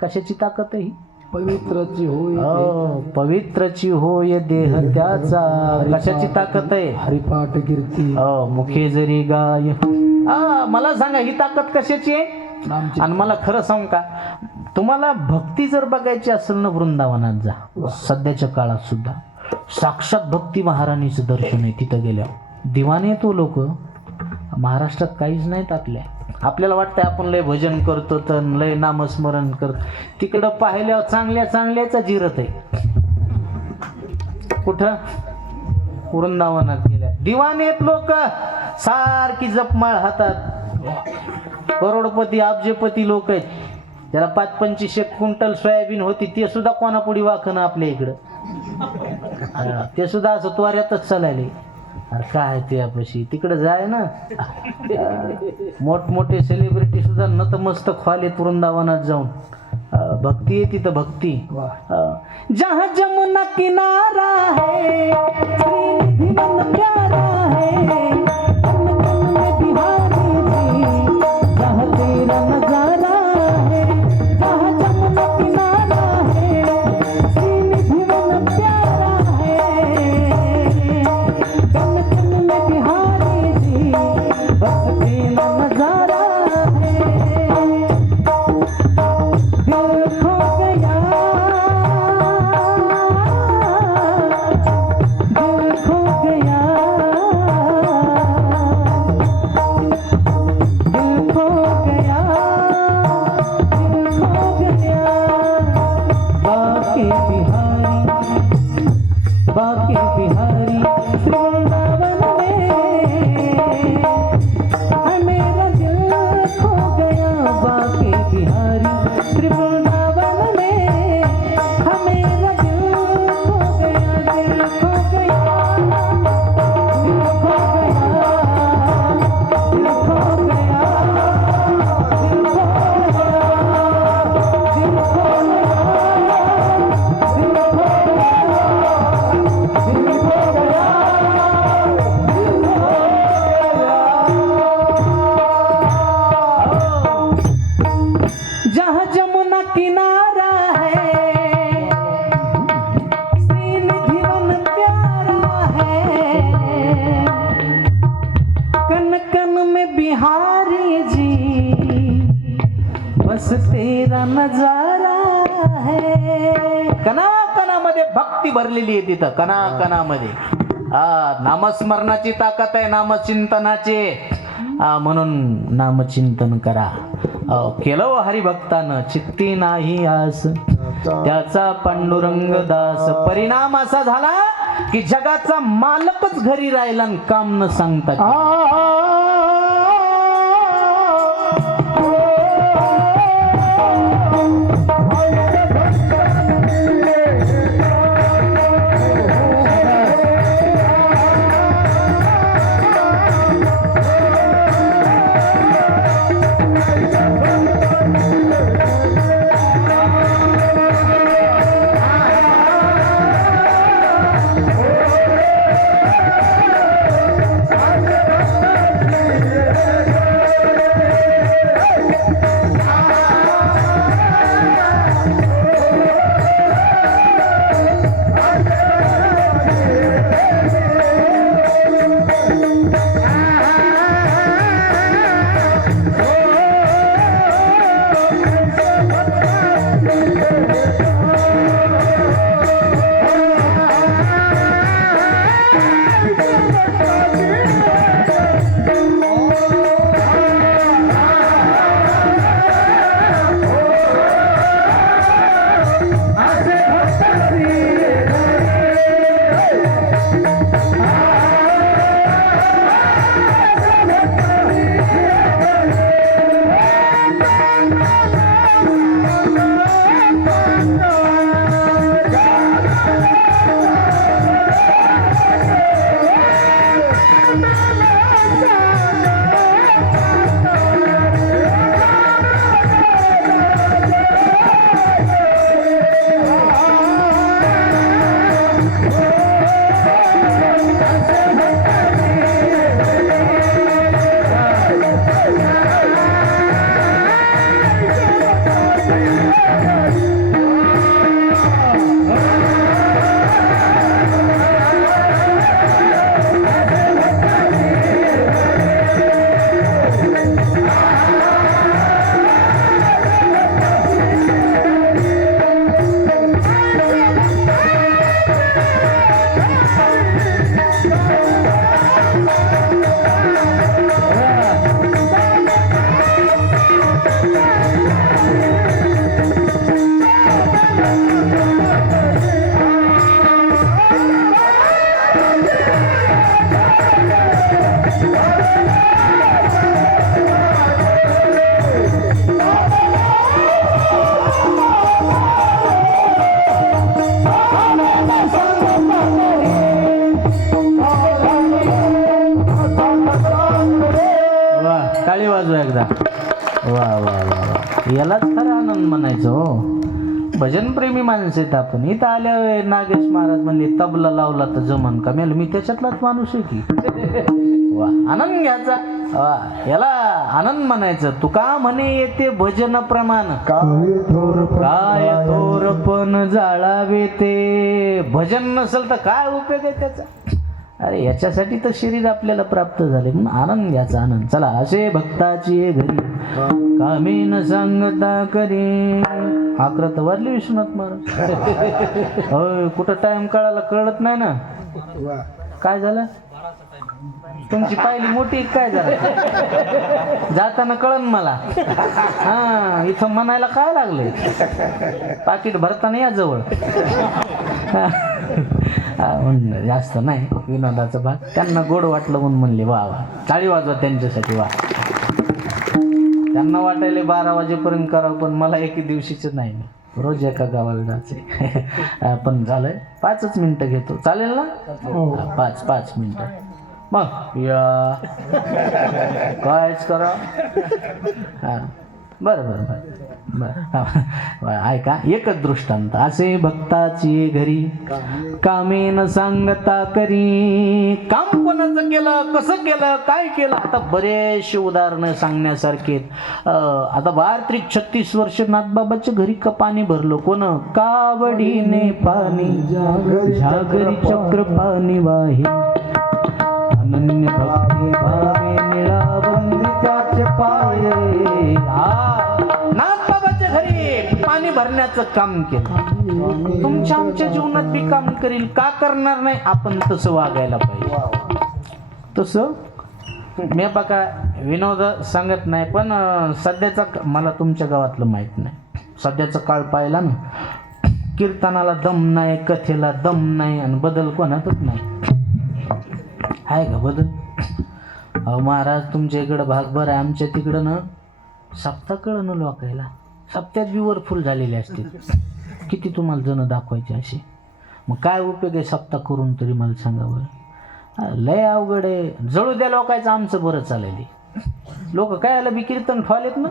कशाची ताकद आहे ही? पवित्रची होय पवित्रची होय देह त्याचा. कशाची ताकद आहे? हरिपाठ कीर्ती मुखे जरी गाय. मला सांगा ही ताकद कशाची आहे? आणि मला खरं सांगू का, तुम्हाला भक्ती जर बघायची असेल ना, वृंदावनात जा. सध्याच्या काळात सुद्धा साक्षात भक्ती महाराणीचं दर्शन आहे. तिथं गेल्यावर दिवाने तो लोक. महाराष्ट्रात काहीच नाहीत आपल्याला वाटतं आपण लय भजन करतो तर लय नामस्मरण करतो. तिकडं पाहिल्यावर चांगल्या चांगल्याचा जिरत आहे. कुठं? वृंदावनात गेल्या दिवानेत लोक सारखी जपमाळ हातात. करोडपती अब्जपती लोक आहेत. त्याला 25-25 क्विंटल सोयाबीन होती, ते सुद्धा कोणापुढे वाखणं आपल्या इकडं. ते सुद्धा असं त्वाऱ्यातच चालायले. अरे काय त्यापाशी तिकडे जाय ना. मोठमोठे सेलिब्रिटी सुद्धा नतमस्तक व्हालेत वृंदावनात जाऊन. भक्ती आहे तिथं, भक्ती. जहाँ जमुना किनारा है, श्रीनिधि मन प्यारा है, तन तन में बिहारी जी, जहाँ तेरा बस तेरा नजारा है. कणाकणामध्ये भक्ती भरलेली आहे तिथं, कणाकणामध्ये. नामस्मरणाची ताकद आहे, नामचिंतनाचे. म्हणून नामचिंतन करा. केलं हरिभक्तानं चित्ती नाही आस, त्याचा पांडुरंग दास. परिणाम असा झाला की जगाचा मालकच घरी राहिला आणि काम न सांगता. टाळी वाजवा एकदा. वा वा वा वा, यालाच खरा आनंद म्हणायचो हो. भजनप्रेमी माणसं आहेत आपण. इथं आल्यावर नागेश महाराज म्हणले तबला लावला तर जमन का? मी त्याच्यातलाच माणूस आहे की. वा, आनंद घ्यायचा. वा, याला आनंद म्हणायचं. तुका म्हणे येते भजन प्रमाण, काय थोरपण जाळावे ते. भजन नसेल तर काय उपयोग आहे त्याचा? अरे याच्यासाठी तर शरीर आपल्याला प्राप्त झाले म्हणून आनंद घ्यायचा. आनंद. चला, असे भक्ताची घरी कामे न सांगता करी. आक्रत वारली विश्वनाथ महाराज. होय, कुठं टाइम कळत नाही ना. काय झालं? तुमची पायली मोठी काय झालं? जाताना कळन मला. हा, इथं म्हणायला काय लागले? पाकिट भरताना या जवळ. जास्त नाही विनोदाचा भाग. त्यांना गोड वाटलं म्हणून म्हणले वा वा. टाळी वाजवा त्यांच्यासाठी. वा. त्यांना वाटायला 12 वाजेपर्यंत करावं, पण मला एके दिवशीच नाही. रोज एका गावाला जायचे. पण झालंय 5च मिनिटं घेतो. चालेल ना? 5 मिनिटं. मग या कायच करा. हां, बरं. ऐका, एकच दृष्टांत. असे भक्ताची घरी कामे न सांगता करी. काम कोणाचं केलं, कसं केलं, काय केलं, आता बरेचसे उदाहरणं सांगण्यासारखे. आता 32-36 वर्ष नाथबाबाच्या घरी पाणी भरलं. कोण? कावडीने पाणी झागरी चक्र पाणी वाही. अनन्य भक्ती भावे निळा बंदी त्याचे पाये. नाथ भरण्याचं काम केलं. तुमच्या आमच्या जीवनात बी काम करील, का करणार नाही. आपण तसं वागायला पाहिजे. तसं मी बघा विनोद सांगत नाही, पण सध्याचा मला तुमच्या गावातलं माहीत नाही. सध्याचा काळ पाहिला ना, कीर्तनाला दम नाही, कथेला दम नाही, आणि बदल कोणातच नाही. आहे का बदल? अहो महाराज, तुमच्या इकडं भागभर आहे, आमच्या तिकडं ना सप्ताह कळं न लोकायला. सप्त्यात बी वर फुल झालेले असते. किती तुम्हाला जण दाखवायचे असे? मग काय उपयोग आहे सप्ताह करून तरी मला सांगा बरं. लय अवघड आहे. जळू द्या लोकायचं, आमचं बरं चालेल. लोक काय आलं बी कीर्तन ठेवलेत ना.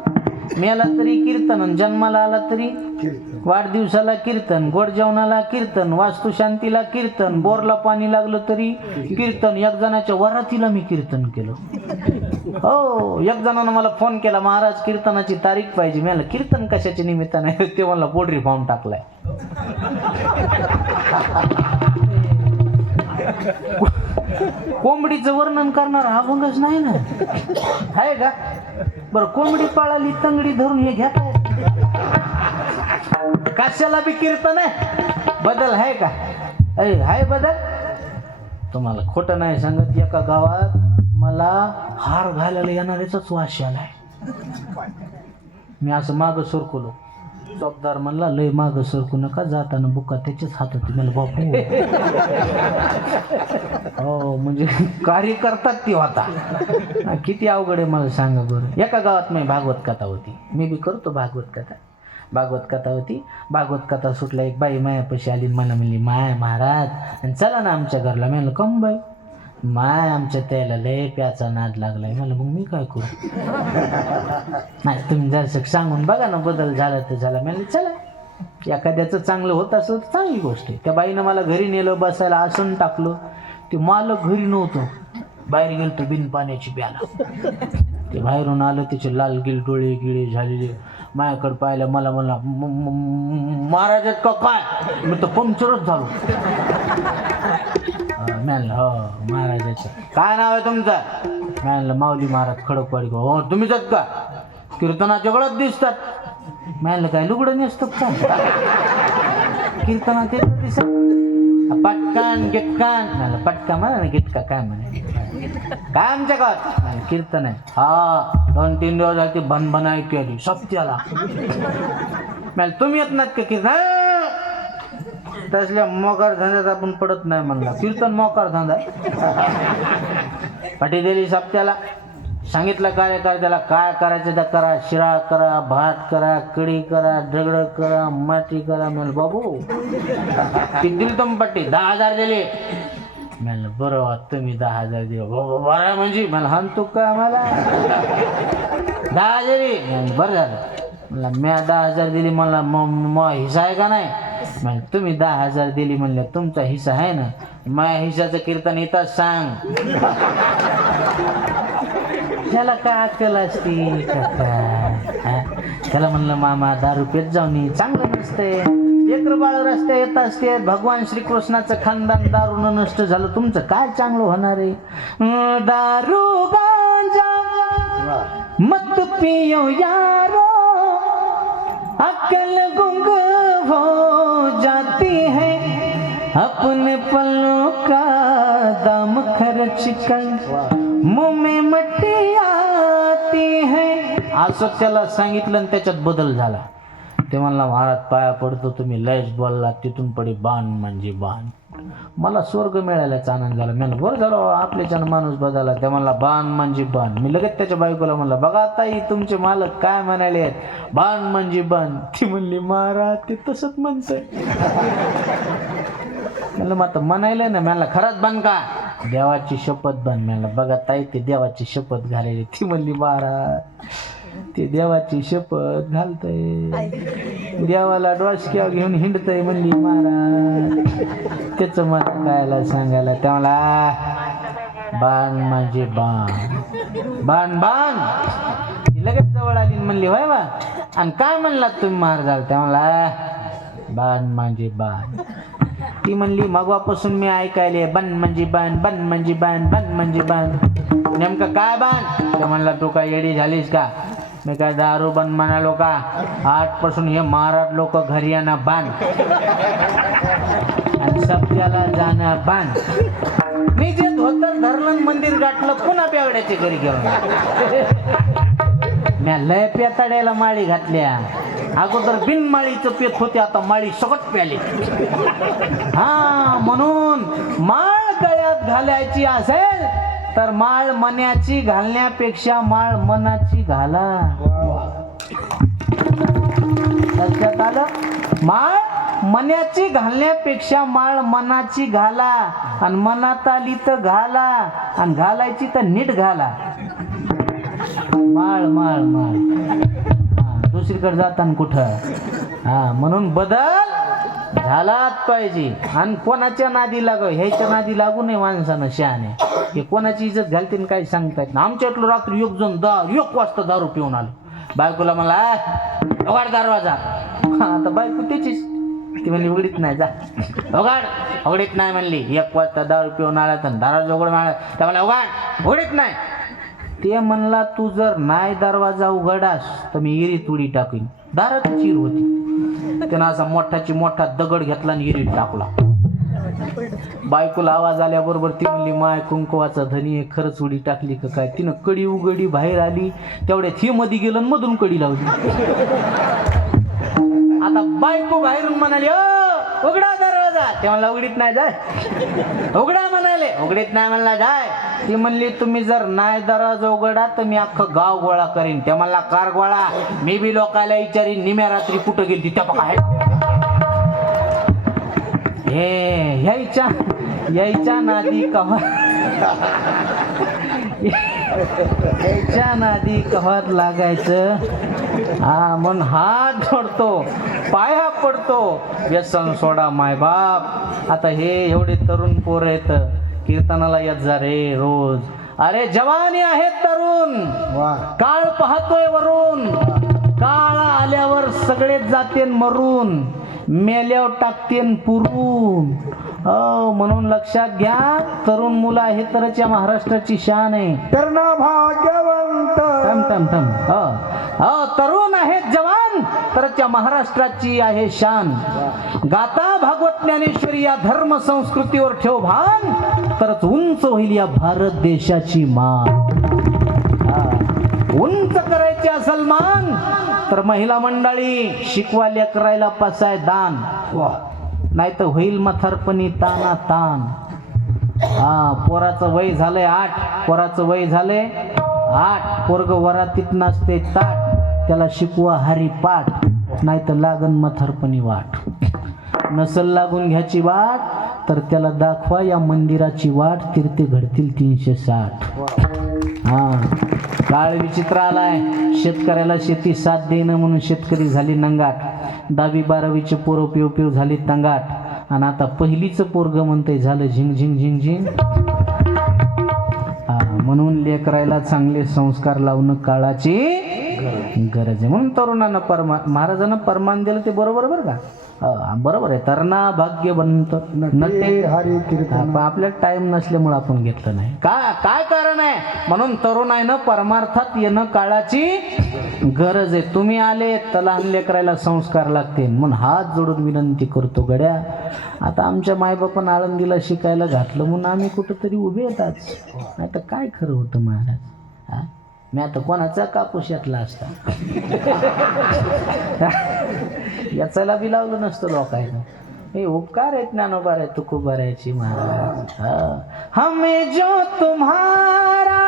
मेला तरी कीर्तन, आणि जन्माला आला तरी वाढदिवसाला कीर्तन, गोड जेवणाला कीर्तन, वास्तुशांतीला कीर्तन, बोरला पाणी लागलं तरी कीर्तन. एक जणाच्या वरातीला मी कीर्तन केलं. हो, एक जणानं मला फोन केला, महाराज कीर्तनाची तारीख पाहिजे. मला कीर्तन कशाच्या निमित्ताने? ते मला पोल्ट्री फार्म टाकलाय. कोंबडीचं वर्णन करणार अभंगच नाही ना, आहे का? बरं, कोंबडी पाळाली तंगडी धरून हे घ्या काय? कशाला बी कीर्तन आहे. बदल आहे का? आहे बदल. तुम्हाला खोटं नाही सांगत, एका गावात मला हार घालायला येणाऱ्याचाच वास आलाय. मी असं मागं सरकलो. चौकदार म्हणला, लय मागं सरकू नका, जाताना बुका त्याच्याच हातात. मला बापू हो, म्हणजे कार्य करतात ती होता. किती अवघड आहे मला सांगा बरं. एका गावात मी भागवत कथा होती. मी बी करतो भागवत कथा. भागवत कथा होती. भागवत कथा सुटला, एक बाई मायापाशी आली. मला म्हणली, माय महाराज आणि चला ना आमच्या घरला. मी म्हणलं, कम बाई? माय आमच्या त्याला लय प्याचा नाद लागलाय. मला मग मी काय करू? नाही, तुम्ही जरासं सांगून बघा ना, बदल झाला तर झाला. म्हणले चला, एखाद्याचं चांगलं होत असं तर चांगली गोष्ट आहे. त्या बाईनं मला घरी नेलं, बसायला आसन टाकलं. ते मालक घरी नव्हतं, बाहेर गेलं तो बिन पाण्याची प्याला. ते बाहेरून आलं, त्याचे लाल गिल डोळे गिळे झालेले. माझ्याकडे पाहिलं, मला म्हणला, महाराजात का काय? मी तर पंक्चरच झालो. म्हणलं, हो महाराजाचं. काय नाव आहे तुमचं? म्हणलं, माऊली महाराज खडकवाडी. हो, तुम्हीच आहेत का? कीर्तनाच्या गळत दिसतात. म्हणलं, काय लुगडं नसतं का कीर्तनात दिसत? पटकान गिटकान. म्हणलं, पटका म्हणा ना, गिटका काय म्हणे? काय आमच्या गावात? म्हणलं, कीर्तन आहे. हा, 2-3 दिवस झाले ती भनभन ऐकू आली सप्त्याला. म्हणलं, तुम्ही येत नाहीत का कीर्तन? तसल्या मोकार धंद्यात आपण पडत नाही. म्हणला, कीर्तन मोकार धंदा. पाठी दिली सप्त्याला. सांगितलं कार्यकर्त्याला काय करायचं तर करा. शिरा करा, भात करा, कढी करा, दगड करा, माती करा. म्हणलं, बाबू किती दिली तुम्ही पट्टी? 10,000 दिली. म्हणलं, बरं तुम्ही 10,000 दिले. बरं म्हणजे मला हाणतो का? मला 10 दिली. बरं झालं. म्हणला, मी 10,000 दिली. मला हिस्सा आहे का नाही? म्हणजे तुम्ही 10,000 दिली म्हणलं, तुमचा हिस्सा आहे ना? माझ्या हिस्साचं कीर्तन इथं सांग. त्याला काय अक्कल असती त्याला म्हणलं, मामा दारू पेत जाऊन चांगलं नसतंय. लेकरं बाळ रस्ते येत असते. भगवान श्रीकृष्णाचं खानदान दारूनं नष्ट झालं, तुमचं काय चांगलं होणार आहे? दारू गांजा मत पियो यारो, अक्ल गुंग हो जाती है, अपने पलों का दाम खर्च कर मुंह में मट्टी आती है. असं त्याला सांगितलं आणि त्याच्यात बदल झाला. ते म्हणला, महाराज पाया पडतो, तुम्ही लयच बोलला. तिथून पडे बाण म्हणजे बाण. मला स्वर्ग मिळाल्याचा आनंद झाला. मी बरं झालं आपल्याच्यानं माणूस बदलला. ते म्हणला, बाण म्हणजे बाण. मी लगेच त्याच्या बायकोला म्हणलं, बघा ताई तुमचे मालक काय म्हणाले आहेत, बाण म्हणजे बाण. ती म्हणली, महाराज ते तसंच म्हणतंय. म्हणलं, मग आता म्हणायला ना. म्हणला, खरंच बन का? देवाची शपथ बन. म्हणलं, बघा ताई ते देवाची शपथ घालेली. ती म्हणली, महाराज ते देवाची शपथ घालतय, देवाला डोसक्या घेऊन हिंडतय. म्हणली, महाराज त्याचं मत कायला सांगायला? त्याला बाण म्हणजे बाण, बाण बाण. लगेच जवळ आली म्हणली, होय बा. आणि काय म्हणलात तुम्ही महाराज? त्याला बाण म्हणजे बाण. ती म्हणली, मगवापासून मी ऐकायले बन म्हणजे बाण, बन म्हणजे बाण, बन म्हणजे बाण. नेमकं काय बाण? ते म्हणला, तू काय येडी झालीस का? मी काय दारू बंद म्हणालो का? आजपासून हे महाराज लोक घरी येणं बांध आणि सप्त्याला जाणं बांध. मी जे धोतर धरलं मंदिर गाठलं पुन्हा बेवड्याच्या घरी घेऊन म्या लय पेताड्याला माळी घातल्या. अगोदर बिनमाळीचं पेत होते, आता माळी सकट प्याले. हा म्हणून माळ गळ्यात घालायची असेल तर माळ मनाची घालण्यापेक्षा माळ मनाची घाला. लक्षात आलं? माळ मनाची घालण्यापेक्षा माळ मनाची घाला. आणि मनात आली तर घाला आणि घालायची तर नीट घाला. माळ माळ माळ दुसरीकडे जाताना कुठं. हा म्हणून बदल झालाच पाहिजे. आणि कोणाच्या नादी लागू, ह्याच्या नादी लागू नये माणसानं. शहाणे हे कोणाची इज्जत घालते काही सांगता येत ना. आमच्या इथलं रात्री 1 वाजता दारू पिऊन आलो. बायकोला मला उघाड दरवाजा. आता बायको त्याचीच ती म्हणली उघडीत नाही, जा उघडीत नाही म्हणली. 1 वाजता दारू पिऊन आला तर दरवाजा उघड मारला तर मला उघडीत नाही. ते म्हणला तू जर नाही दरवाजा उघडास तर मी इरीत उडी टाकीन. दारात चिर होती. त्यानं असा मोठा दगड घेतला आणि इरीत टाकला. बायकोला आवाज आल्याबरोबर ती म्हणली माय कुंकवाचा धनी आहे, खरंच उडी टाकली का काय. तिनं कडी उघडी बाहेर आली, तेवढ्यात हे मध्ये गेलं मधून कडी लावली. आता बायको बाहेरून म्हणाली उघडा दरवाजा. ते म्हणला उघडीत नाही, जाय. उघडा म्हणाले, उघडीत नाही म्हणला, जाय. ती म्हणली तुम्ही जर नाही दरवाजा उघडा तर मी अख्खं गाव गोळा करीन. ते म्हणला कार गोळा. मी बी लोकाला विचारीन निम्या रात्री कुठं गेली त्या काय. हे यायच्या नादी कव्हा यायच्या नादी कव्हात लागायचं. हा म्हणून हात जोडतो, पाया पडतो, व्यसन सोडा माय बाप. आता हे एवढे तरुण पोर आहेत, कीर्तनाला येत जा रे रोज. अरे जवानी आहेत तरुण, काळ पाहतोय वरून. काळ आल्यावर सगळेच जातेन मरून, मेल्यावर टाकतेन पुरून. म्हणून लक्षात घ्या, तरुण मुलं आहे तरच या महाराष्ट्राची शान आहे. भाग्यवंत तरुण आहेत जवान तरच या महाराष्ट्राची आहे शान. गाता भागवत ज्ञानेश्वरी या धर्म संस्कृतीवर ठेव भान, तरच उंच होईल या भारत देशाची मान. उंच करायचे असल मान तर महिला मंडळी शिकवायला करायला पसाय दान. नाही तर होईल म्हातारपणी ताना तान. पोराचं वय झालंय 8, पोराचं वय झालंय 8. पोरग वरातीत नसते ताट, त्याला शिकवा हरिपाठ. नाही तर लागन म्हातारपणी वाट. नसल लागून घ्यायची वाट तर त्याला दाखवा या मंदिराची वाट. तीर्थे घडतील 360. काळ विचित्र आलाय. शेतकऱ्याला शेती साथ देणं म्हणून शेतकरी झाली नंगाट. 10वी 12वीचे पोरं पिव झाली तंगाट. आणि आता पहिलीचं पोरग म्हणतंय झालं झिंग झिंग झिंग झिंग. म्हणून लेकरायला चांगले संस्कार लावणं काळाची गरज आहे. म्हणून तरुणांना महाराजांना परमान दिलं ते बरोबर बरं का. बरोबर आहे. तरणा भाग्यवंत नटे हरी कीर्तन. आपल्या टाइम नसल्यामुळे आपण घेतलं नाही. काय कारण आहे. म्हणून तरुणाईनं परमार्थात येणं काळाची गरज आहे. तुम्ही आले तर लहान लेकरायला संस्कार लागते. म्हणून हात जोडून विनंती करतो गड्या. आता आमच्या मायबापानं आळंदीला शिकायला घातलं म्हणून आम्ही कुठंतरी उभे येतात. नाही तर काय खरं होतं महाराज. मी आता कोणाचा कापूस यातला असता याचाला बी लावलं नसतं लोकांना. हे उपकार आहेत ज्ञानोबा रे तुकोबारायची महाराज. हमें जो तुम्हारा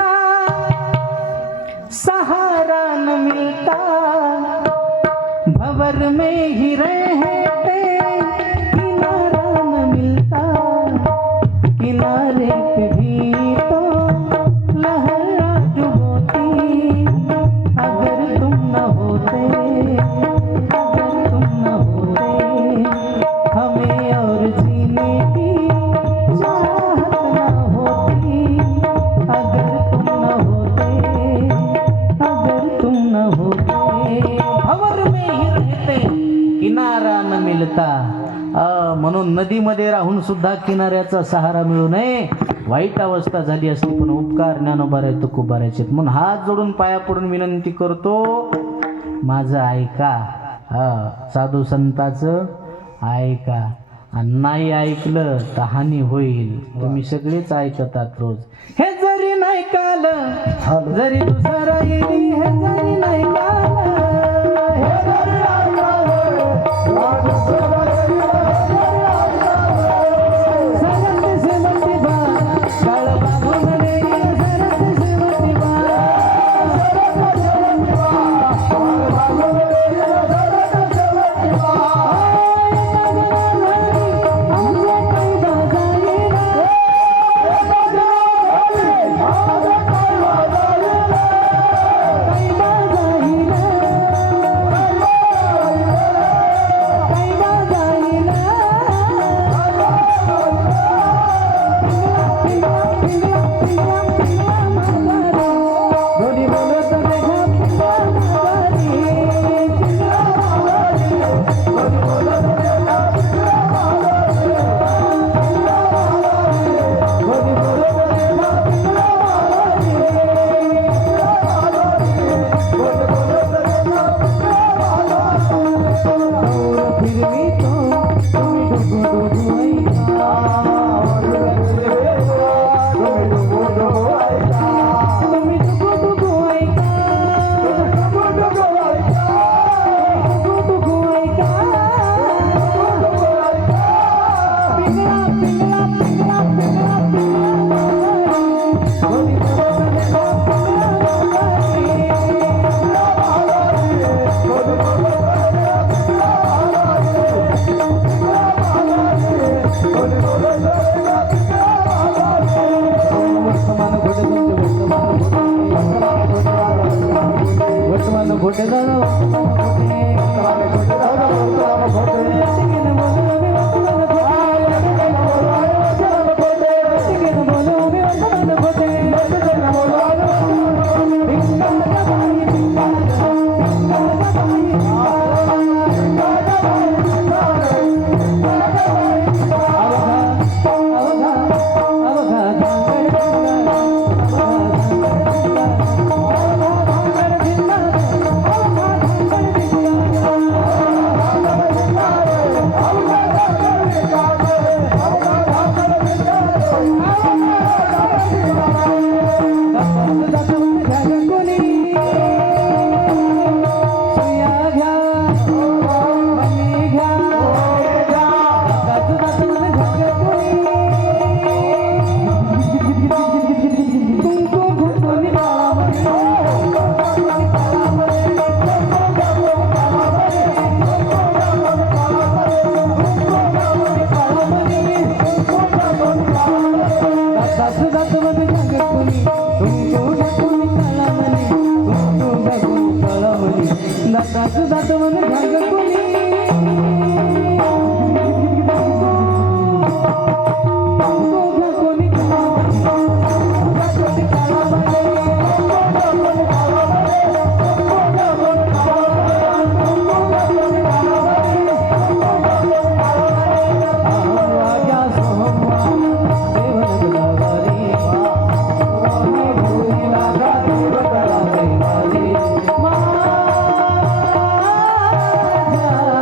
सहारा न मिलता, भंवर में ही रहते किनारा न मिलता. किनारे पे भी तो लहरा डुबोती, अगर तुम न होते, अगर तुम न होते, हमें और जीने की चाहत न होती. अगर तुम न होते, अगर तुम न होते, भंवर में ही रहते किनारा न मिलता. म्हणून नदीमध्ये राहून सुद्धा किनाऱ्याचा सहारा मिळू नये वाईट अवस्था झाली असती, पण उपकार ज्ञानोबाराय तुकोबारायचे. म्हणून हात जोडून पाया पडून विनंती करतो, माझं ऐका. साधू संताचं ऐका, आणि नाही ऐकलं तर हानी होईल. तुम्ही सगळेच ऐकतात रोज. हे जरी नाही काल जरी दुसरा येईल, हे जरी नाही काल, हे जरी नाही काल, सरत सेवती बा काळ बाबून देईल, सरत सेवती बा, सरत सेवती बा काळ बाबून देईल, सरत सेवती बा. माझ्या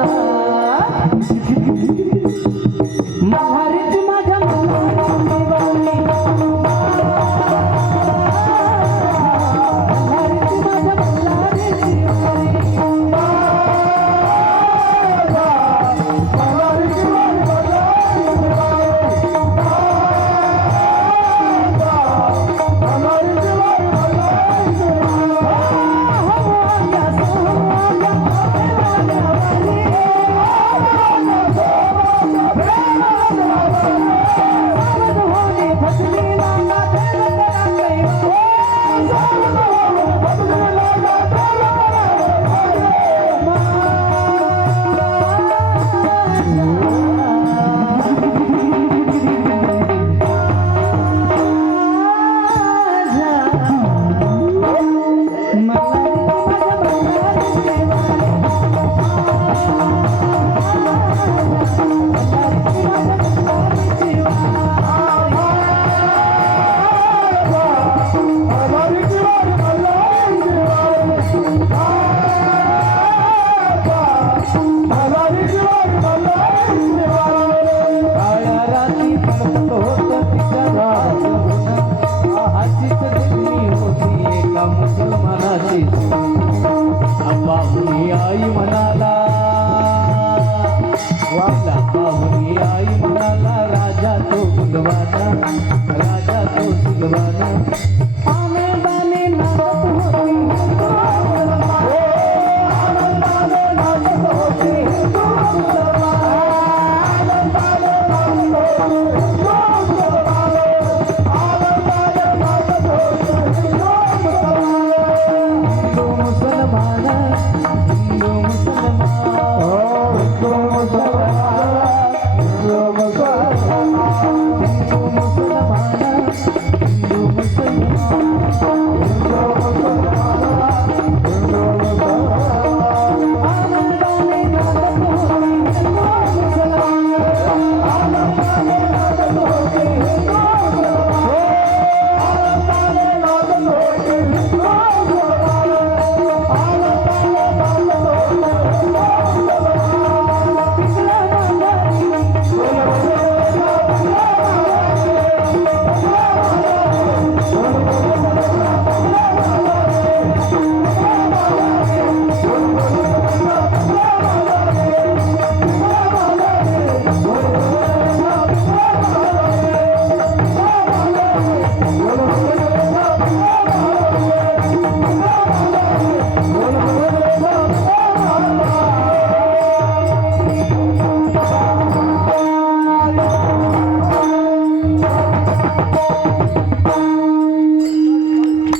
को बुलवाना, राजा को सिलवाना, आने बाने नाचत होती हिंदू मुसलमान, हिंदू मुसलमान,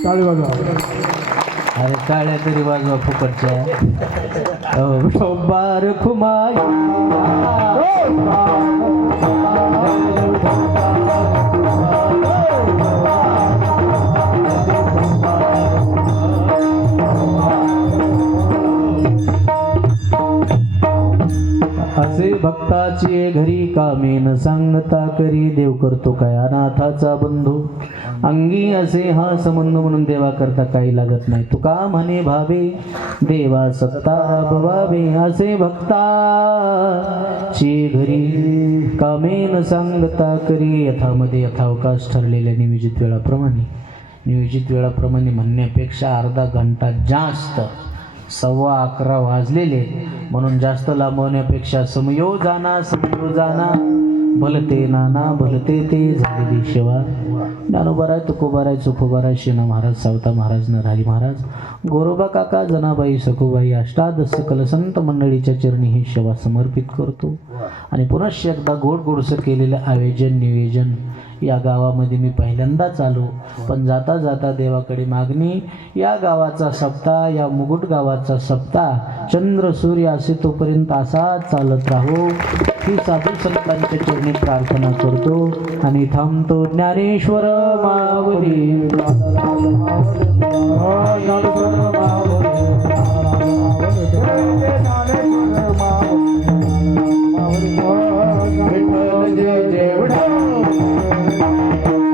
टाळी वाजवा. अरे टाळ्या तरी वाजवा फुकटच्या. बार खुमाई असे भक्ताची घरी कामे न सांगता करी देव करतो काय अनाथाचा बंधू. अंगी असे हा संबंध म्हणून देवा करता काही लागत नाही. तुका म्हणे भावे देवा सत्ता बवावे. असे भक्ताची घरी कामे न सांगता करी यथामध्ये यथावकाश ठरलेल्या नियोजित वेळाप्रमाणे म्हणण्यापेक्षा अर्धा घंटा जास्त 11:15 वाजलेले म्हणून जास्त लांबवण्यापेक्षा समयोजाना भलते नाना भलते ते झालेली सेवा. ज्ञानोबाराय तुकोबाराय चुकोबाराय शेना महाराज सावता महाराज नरहरी महाराज गोरोबा काका जनाबाई सखुबाई अष्टादश सकल संत मंडळीच्या चरणी ही सेवा समर्पित करतो. आणि पुनश्च एकदा गोडसं केलेलं आयोजन नियोजन या गावामध्ये मी पहिल्यांदाच आलो, पण जाता जाता देवाकडे मागणी, या गावाचा सप्ताह, या मुकुट गावाचा सप्ताह चंद्र सूर्य असे तोपर्यंत असाच चालत राहो ही साधू संतांच्या चरणी प्रार्थना करतो आणि थांबतो. ज्ञानेश्वर माऊली